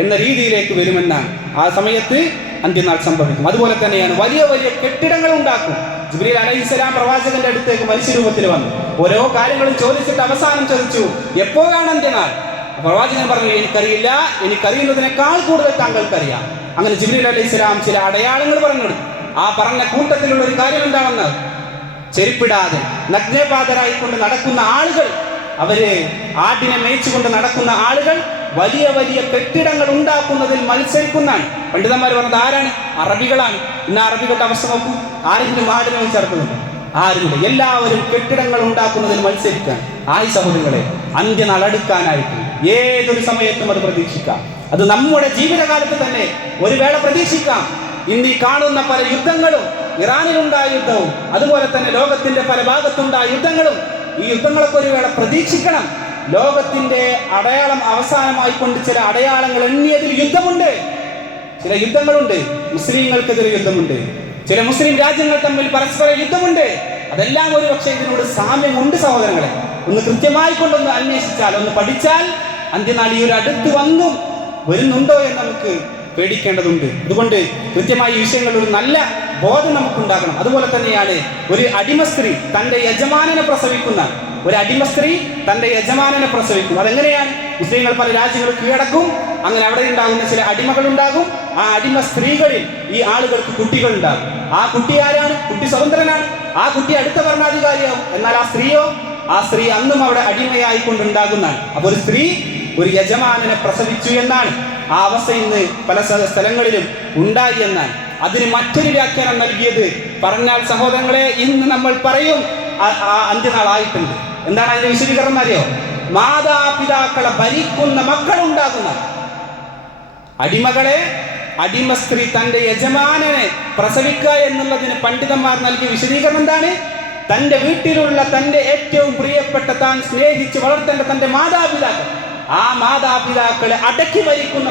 എന്ന രീതിയിലേക്ക് വരുമെന്നാണ്. ആ സമയത്ത് അന്ത്യനാൾ സംഭവിക്കും. അതുപോലെ തന്നെയാണ് വലിയ വലിയ കെട്ടിടങ്ങൾ ഉണ്ടാക്കും. ജിബ്രീൽ അലൈഹിസ്സലാം പ്രവാചകന്റെ അടുത്തേക്ക് മനുഷ്യരൂപത്തിൽ വന്നു. ഓരോ കാര്യങ്ങളും ചോദിച്ചിട്ട് അവസാനം ചോദിച്ചു, എപ്പോഴാണ് അന്ത്യനാൾ? പ്രവാചകൻ പറഞ്ഞു, എനിക്കറിയില്ല, എനിക്കറിയുന്നതിനേക്കാൾ കൂടുതൽ താങ്കൾക്കറിയാം. അങ്ങനെ ജിബ്രീൽ അലൈഹിസ്സലാം ചില അടയാളങ്ങൾ പറഞ്ഞു. ആ പറഞ്ഞ കൂട്ടത്തിലുള്ള ഒരു കാര്യം എന്താണെന്ന്, ചെരുപ്പിടാതെ നഗ്നപാതരായിക്കൊണ്ട് നടക്കുന്ന ആളുകൾ, അവര് ആടിനെ മേയിച്ചുകൊണ്ട് നടക്കുന്ന ആളുകൾ വലിയ വലിയ കെട്ടിടങ്ങൾ ഉണ്ടാക്കുന്നതിൽ മത്സരിക്കുന്നതാണ്. പണ്ഡിതന്മാർ പറഞ്ഞത് ആരാണ്? അറബികളാണ്. ഇന്ന് അറബികളുടെ അവസ്ഥ നോക്കൂ. ആരെങ്കിലും ആടിനെ വെച്ച് നടക്കുന്നുണ്ട്? ആരുമില്ല. എല്ലാവരും കെട്ടിടങ്ങൾ ഉണ്ടാക്കുന്നതിൽ മത്സരിക്കാൻ. ആയി സഹോദരങ്ങളെ, അന്ത്യനാൾ അടുക്കാനായിട്ട് ഏതൊരു സമയത്തും അത് പ്രതീക്ഷിക്കാം. അത് നമ്മുടെ ജീവിതകാലത്ത് തന്നെ ഒരു വേള പ്രതീക്ഷിക്കാം. ഇന്ന് ഈ കാണുന്ന പല യുദ്ധങ്ങളും, ഇറാനിലുണ്ടായ യുദ്ധവും അതുപോലെ തന്നെ ലോകത്തിന്റെ പല ഭാഗത്തുണ്ടായ യുദ്ധങ്ങളും, ഈ യുദ്ധങ്ങളൊക്കെ ഒരു വേള പ്രതീക്ഷിക്കണം. ലോകത്തിന്റെ അടയാളം അവസാനമായി കൊണ്ട് ചില അടയാളങ്ങൾ എണ്ണിയതിൽ യുദ്ധമുണ്ട്. ചില യുദ്ധങ്ങളുണ്ട്. മുസ്ലിങ്ങൾക്കെതിരെ യുദ്ധമുണ്ട്. ചില മുസ്ലിം രാജ്യങ്ങൾ തമ്മിൽ പരസ്പര യുദ്ധമുണ്ട്. അതെല്ലാം ഒരു പക്ഷേ ഇതിനോട് സാമ്യമുണ്ട് സഹോദരങ്ങളെ. ഒന്ന് കൃത്യമായി കൊണ്ടൊന്ന് അന്വേഷിച്ചാൽ, ഒന്ന് പഠിച്ചാൽ അന്ത്യനാൾ ഈ ഒരു അടുത്ത് വരുന്നുണ്ടോ എന്ന് നമുക്ക് പേടിക്കേണ്ടതുണ്ട്. അതുകൊണ്ട് കൃത്യമായി ഈ വിഷയങ്ങളിൽ ഒരു നല്ല ബോധം നമുക്കുണ്ടാകണം. അതുപോലെ തന്നെയാണ് ഒരു അടിമ സ്ത്രീ തൻ്റെ യജമാനനെ പ്രസവിക്കുന്ന, ഒരു അടിമ സ്ത്രീ തൻ്റെ യജമാനനെ പ്രസവിക്കും. അതെങ്ങനെയാണ്? മുസ്ലിങ്ങൾ പല രാജ്യങ്ങൾ കീഴടക്കും. അങ്ങനെ അവിടെ ഉണ്ടാകുന്ന ചില അടിമകൾ ഉണ്ടാകും. ആ അടിമ സ്ത്രീകളിൽ ഈ ആളുകൾക്ക് കുട്ടികൾ ഉണ്ടാകും. ആ കുട്ടി ആരാണ്? കുട്ടി സ്വതന്ത്രനാണ്. ആ കുട്ടി അടുത്ത ഭരണാധികാരിയാവും. എന്നാൽ ആ സ്ത്രീയോ? ആ സ്ത്രീ അന്നും അവിടെ അടിമയായിക്കൊണ്ടുണ്ടാകുന്നതാണ്. അപ്പോൾ ഒരു സ്ത്രീ ഒരു യജമാനനെ പ്രസവിച്ചു എന്നാണ്. ആ അവസ്ഥ ഇന്ന് പല സ്ഥലങ്ങളിലും ഉണ്ടായി എന്നാണ്. അതിന് മറ്റൊരു വ്യാഖ്യാനം നൽകിയത് പറഞ്ഞാൽ സഹോദരങ്ങളെ, ഇന്ന് നമ്മൾ പറയും അന്ത്യനാളായിട്ടുണ്ട്. എന്താണ് അതിന്റെ വിശദീകരണം അറിയോ? മാതാപിതാക്കളെ ഭരിക്കുന്ന മക്കളുണ്ടാകുന്ന, അടിമകളെ അടിമ സ്ത്രീ തന്റെ യജമാനനെ പ്രസവിക്കുക എന്നുള്ളതിന് പണ്ഡിതന്മാർ നൽകിയ വിശദീകരണം എന്താണ്? തന്റെ വീട്ടിലുള്ള തന്റെ ഏറ്റവും പ്രിയപ്പെട്ട, താൻ സ്നേഹിച്ച് വളർത്തേണ്ട തന്റെ മാതാപിതാക്കൾ, ആ മാതാപിതാക്കളെ അടക്കി ഭരിക്കുന്ന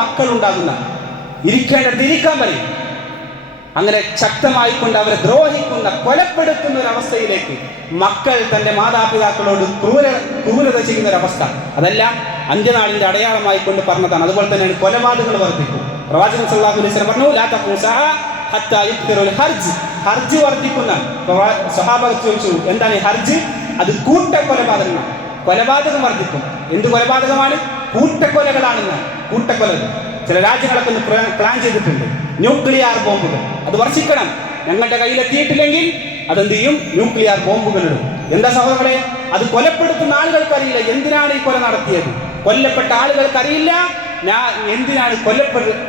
മക്കളുണ്ടാകുന്ന, ഇരിക്കേണ്ടത് ഇരിക്കാൻ പറയും, അങ്ങനെ ശക്തമായിക്കൊണ്ട് അവരെ ദ്രോഹിക്കുന്ന, കൊലപ്പെടുത്തുന്ന ഒരു അവസ്ഥയിലേക്ക് മക്കൾ തന്റെ മാതാപിതാക്കളോട് ക്രൂരത ചെയ്യുന്ന ഒരു അവസ്ഥ, അതെല്ലാം അന്ത്യനാളിന്റെ അടയാളമായി കൊണ്ട് പറഞ്ഞതാണ്. അതുപോലെ തന്നെയാണ് കൊലപാതകങ്ങൾ വർദ്ധിക്കും. പ്രവാചകൻ സല്ലല്ലാഹു അലൈഹി വസല്ലം പറഞ്ഞു, ലാ തഖൂമു സഅ ഹത്താ യുക്തിറുൽ ഹർജ്. ഹർജ് വർദ്ധിക്കുന്ന. സ്വഹാബകൾ ചോദിച്ചു, എന്താണ് ഈ ഹർജ്? അത് കൂട്ടക്കൊലപാതകമാണ്. കൊലപാതകം വർദ്ധിക്കും. എന്ത് കൊലപാതകമാണ്? കൂട്ടക്കൊലകളാണെന്ന്. കൂട്ടക്കൊലകൾ ചില രാജ്യങ്ങളൊക്കെ ഒന്ന് പ്ലാൻ ചെയ്തിട്ടുണ്ട്. ന്യൂക്ലിയർ ബോംബുകൾ അത് വർഷിക്കണം. ഞങ്ങളുടെ കയ്യിലെത്തിയിട്ടില്ലെങ്കിൽ അതെന്ത് ചെയ്യും? ന്യൂക്ലിയർ ബോംബുകൾ ഇടും. എന്താ സഹോദരങ്ങളെ, അത് കൊലപ്പെടുത്തുന്ന ആളുകൾക്കറിയില്ല എന്തിനാണ് ഈ കൊല നടത്തിയത്. കൊല്ലപ്പെട്ട ആളുകൾക്കറിയില്ല എന്തിനാണ്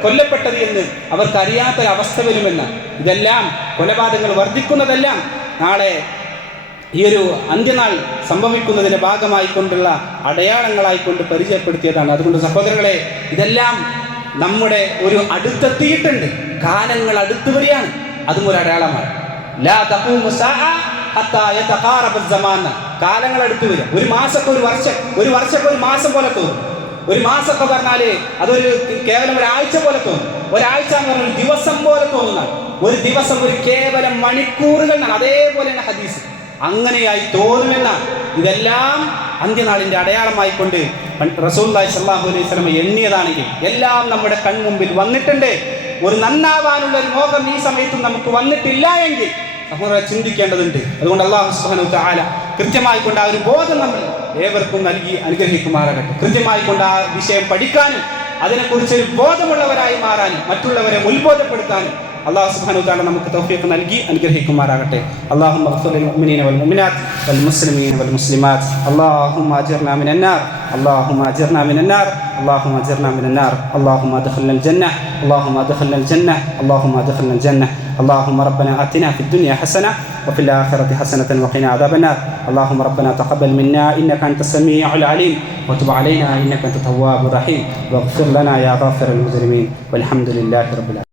കൊല്ലപ്പെട്ടത് എന്ന് അവർക്കറിയാത്ത അവസ്ഥ വരുമെന്ന്. ഇതെല്ലാം കൊലപാതകങ്ങൾ വർദ്ധിക്കുന്നതെല്ലാം നാളെ ഈ ഒരു അന്ത്യനാൾ സംഭവിക്കുന്നതിന്റെ ഭാഗമായിക്കൊണ്ടുള്ള അടയാളങ്ങളായിക്കൊണ്ട് പരിചയപ്പെടുത്തിയതാണ്. അതുകൊണ്ട് സഹോദരങ്ങളെ, ഇതെല്ലാം നമ്മുടെ ഒരു അടുത്തെത്തിയിട്ടുണ്ട്. കാലങ്ങൾ അടുത്തു വരികയാണ്. അതും ഒരു അടയാളമാണ്. ലാ തഖൂമു സഅ ഹത്താ യതഖാറബ അസ്സമാന. കാലങ്ങൾ അടുത്തു വരിക. ഒരു മാസമൊക്കെ ഒരു വർഷമൊക്കെ ഒരു മാസം പോലെ തോന്നും. ഒരു മാസമൊക്കെ പറഞ്ഞാല് അതൊരു കേവലം ഒരാഴ്ച പോലെ തോന്നും. ഒരാഴ്ച എന്ന് പറഞ്ഞാൽ ഒരു ദിവസം പോലെ തോന്നുന്ന ഒരു ദിവസം ഒരു കേവലം മണിക്കൂറുകൾ. അതേപോലെയാണ് ഹദീസ്. അങ്ങനെയായി തോന്നുമെന്നാണ്. ഇതെല്ലാം അന്ത്യനാളിന്റെ അടയാളമായിക്കൊണ്ട് റസൂലുള്ളാഹി സ്വല്ലല്ലാഹു അലൈഹി വസല്ലം എണ്ണിയതാണെങ്കിൽ എല്ലാം നമ്മുടെ കൺമുമ്പിൽ വന്നിട്ടുണ്ട്. ഒരു നന്നാവാനുള്ള ഒരു മോഹം ഈ സമയത്തും നമുക്ക് വന്നിട്ടില്ല എങ്കിൽ സഹോദരൻ ചിന്തിക്കേണ്ടതുണ്ട്. അതുകൊണ്ട് അല്ലാഹു സുബ്ഹാനഹു വ തആല കൃത്യമായി കൊണ്ട് ആ ഒരു ബോധം നമ്മൾ ഏവർക്കും നൽകി അനുഗ്രഹിക്കുമാറാകട്ടെ. കൃത്യമായി കൊണ്ട് ആ വിഷയം പഠിക്കാനും അതിനെക്കുറിച്ച് ഒരു ബോധമുള്ളവരായി മാറാനും മറ്റുള്ളവരെ ഉത്ബോധപ്പെടുത്താനും അല്ലാഹു സുബ്ഹാനഹു വ തആല നമുക്ക് തൗഫീഖ് നൽകി അനുഗ്രഹിക്കുമാറാകട്ടെ. അല്ലാഹുമ്മ ഗ്ഫിർ ലിൽ മുഅ്മിനീന വൽ മുഅ്മിനാത്ത് വൽ മുസ്ലിമീന വൽ മുസ്ലിമാത്ത്. അല്ലാഹുമ്മ അജിർനാ മിനൻ നാർ. اللهم أجرنا من النار. اللهم أجرنا من النار. اللهم أدخلنا الجنة. اللهم أدخلنا الجنة. اللهم أدخلنا الجنة. اللهم ربنا آتنا في الدنيا حسنة وفي الآخرة حسنة وقنا عذاب النار. اللهم ربنا تقبل منا إنك أنت السميع العليم وتب علينا إنك أنت التواب الرحيم واغفر لنا يا غافر المجرمين والحمد لله رب العالمين.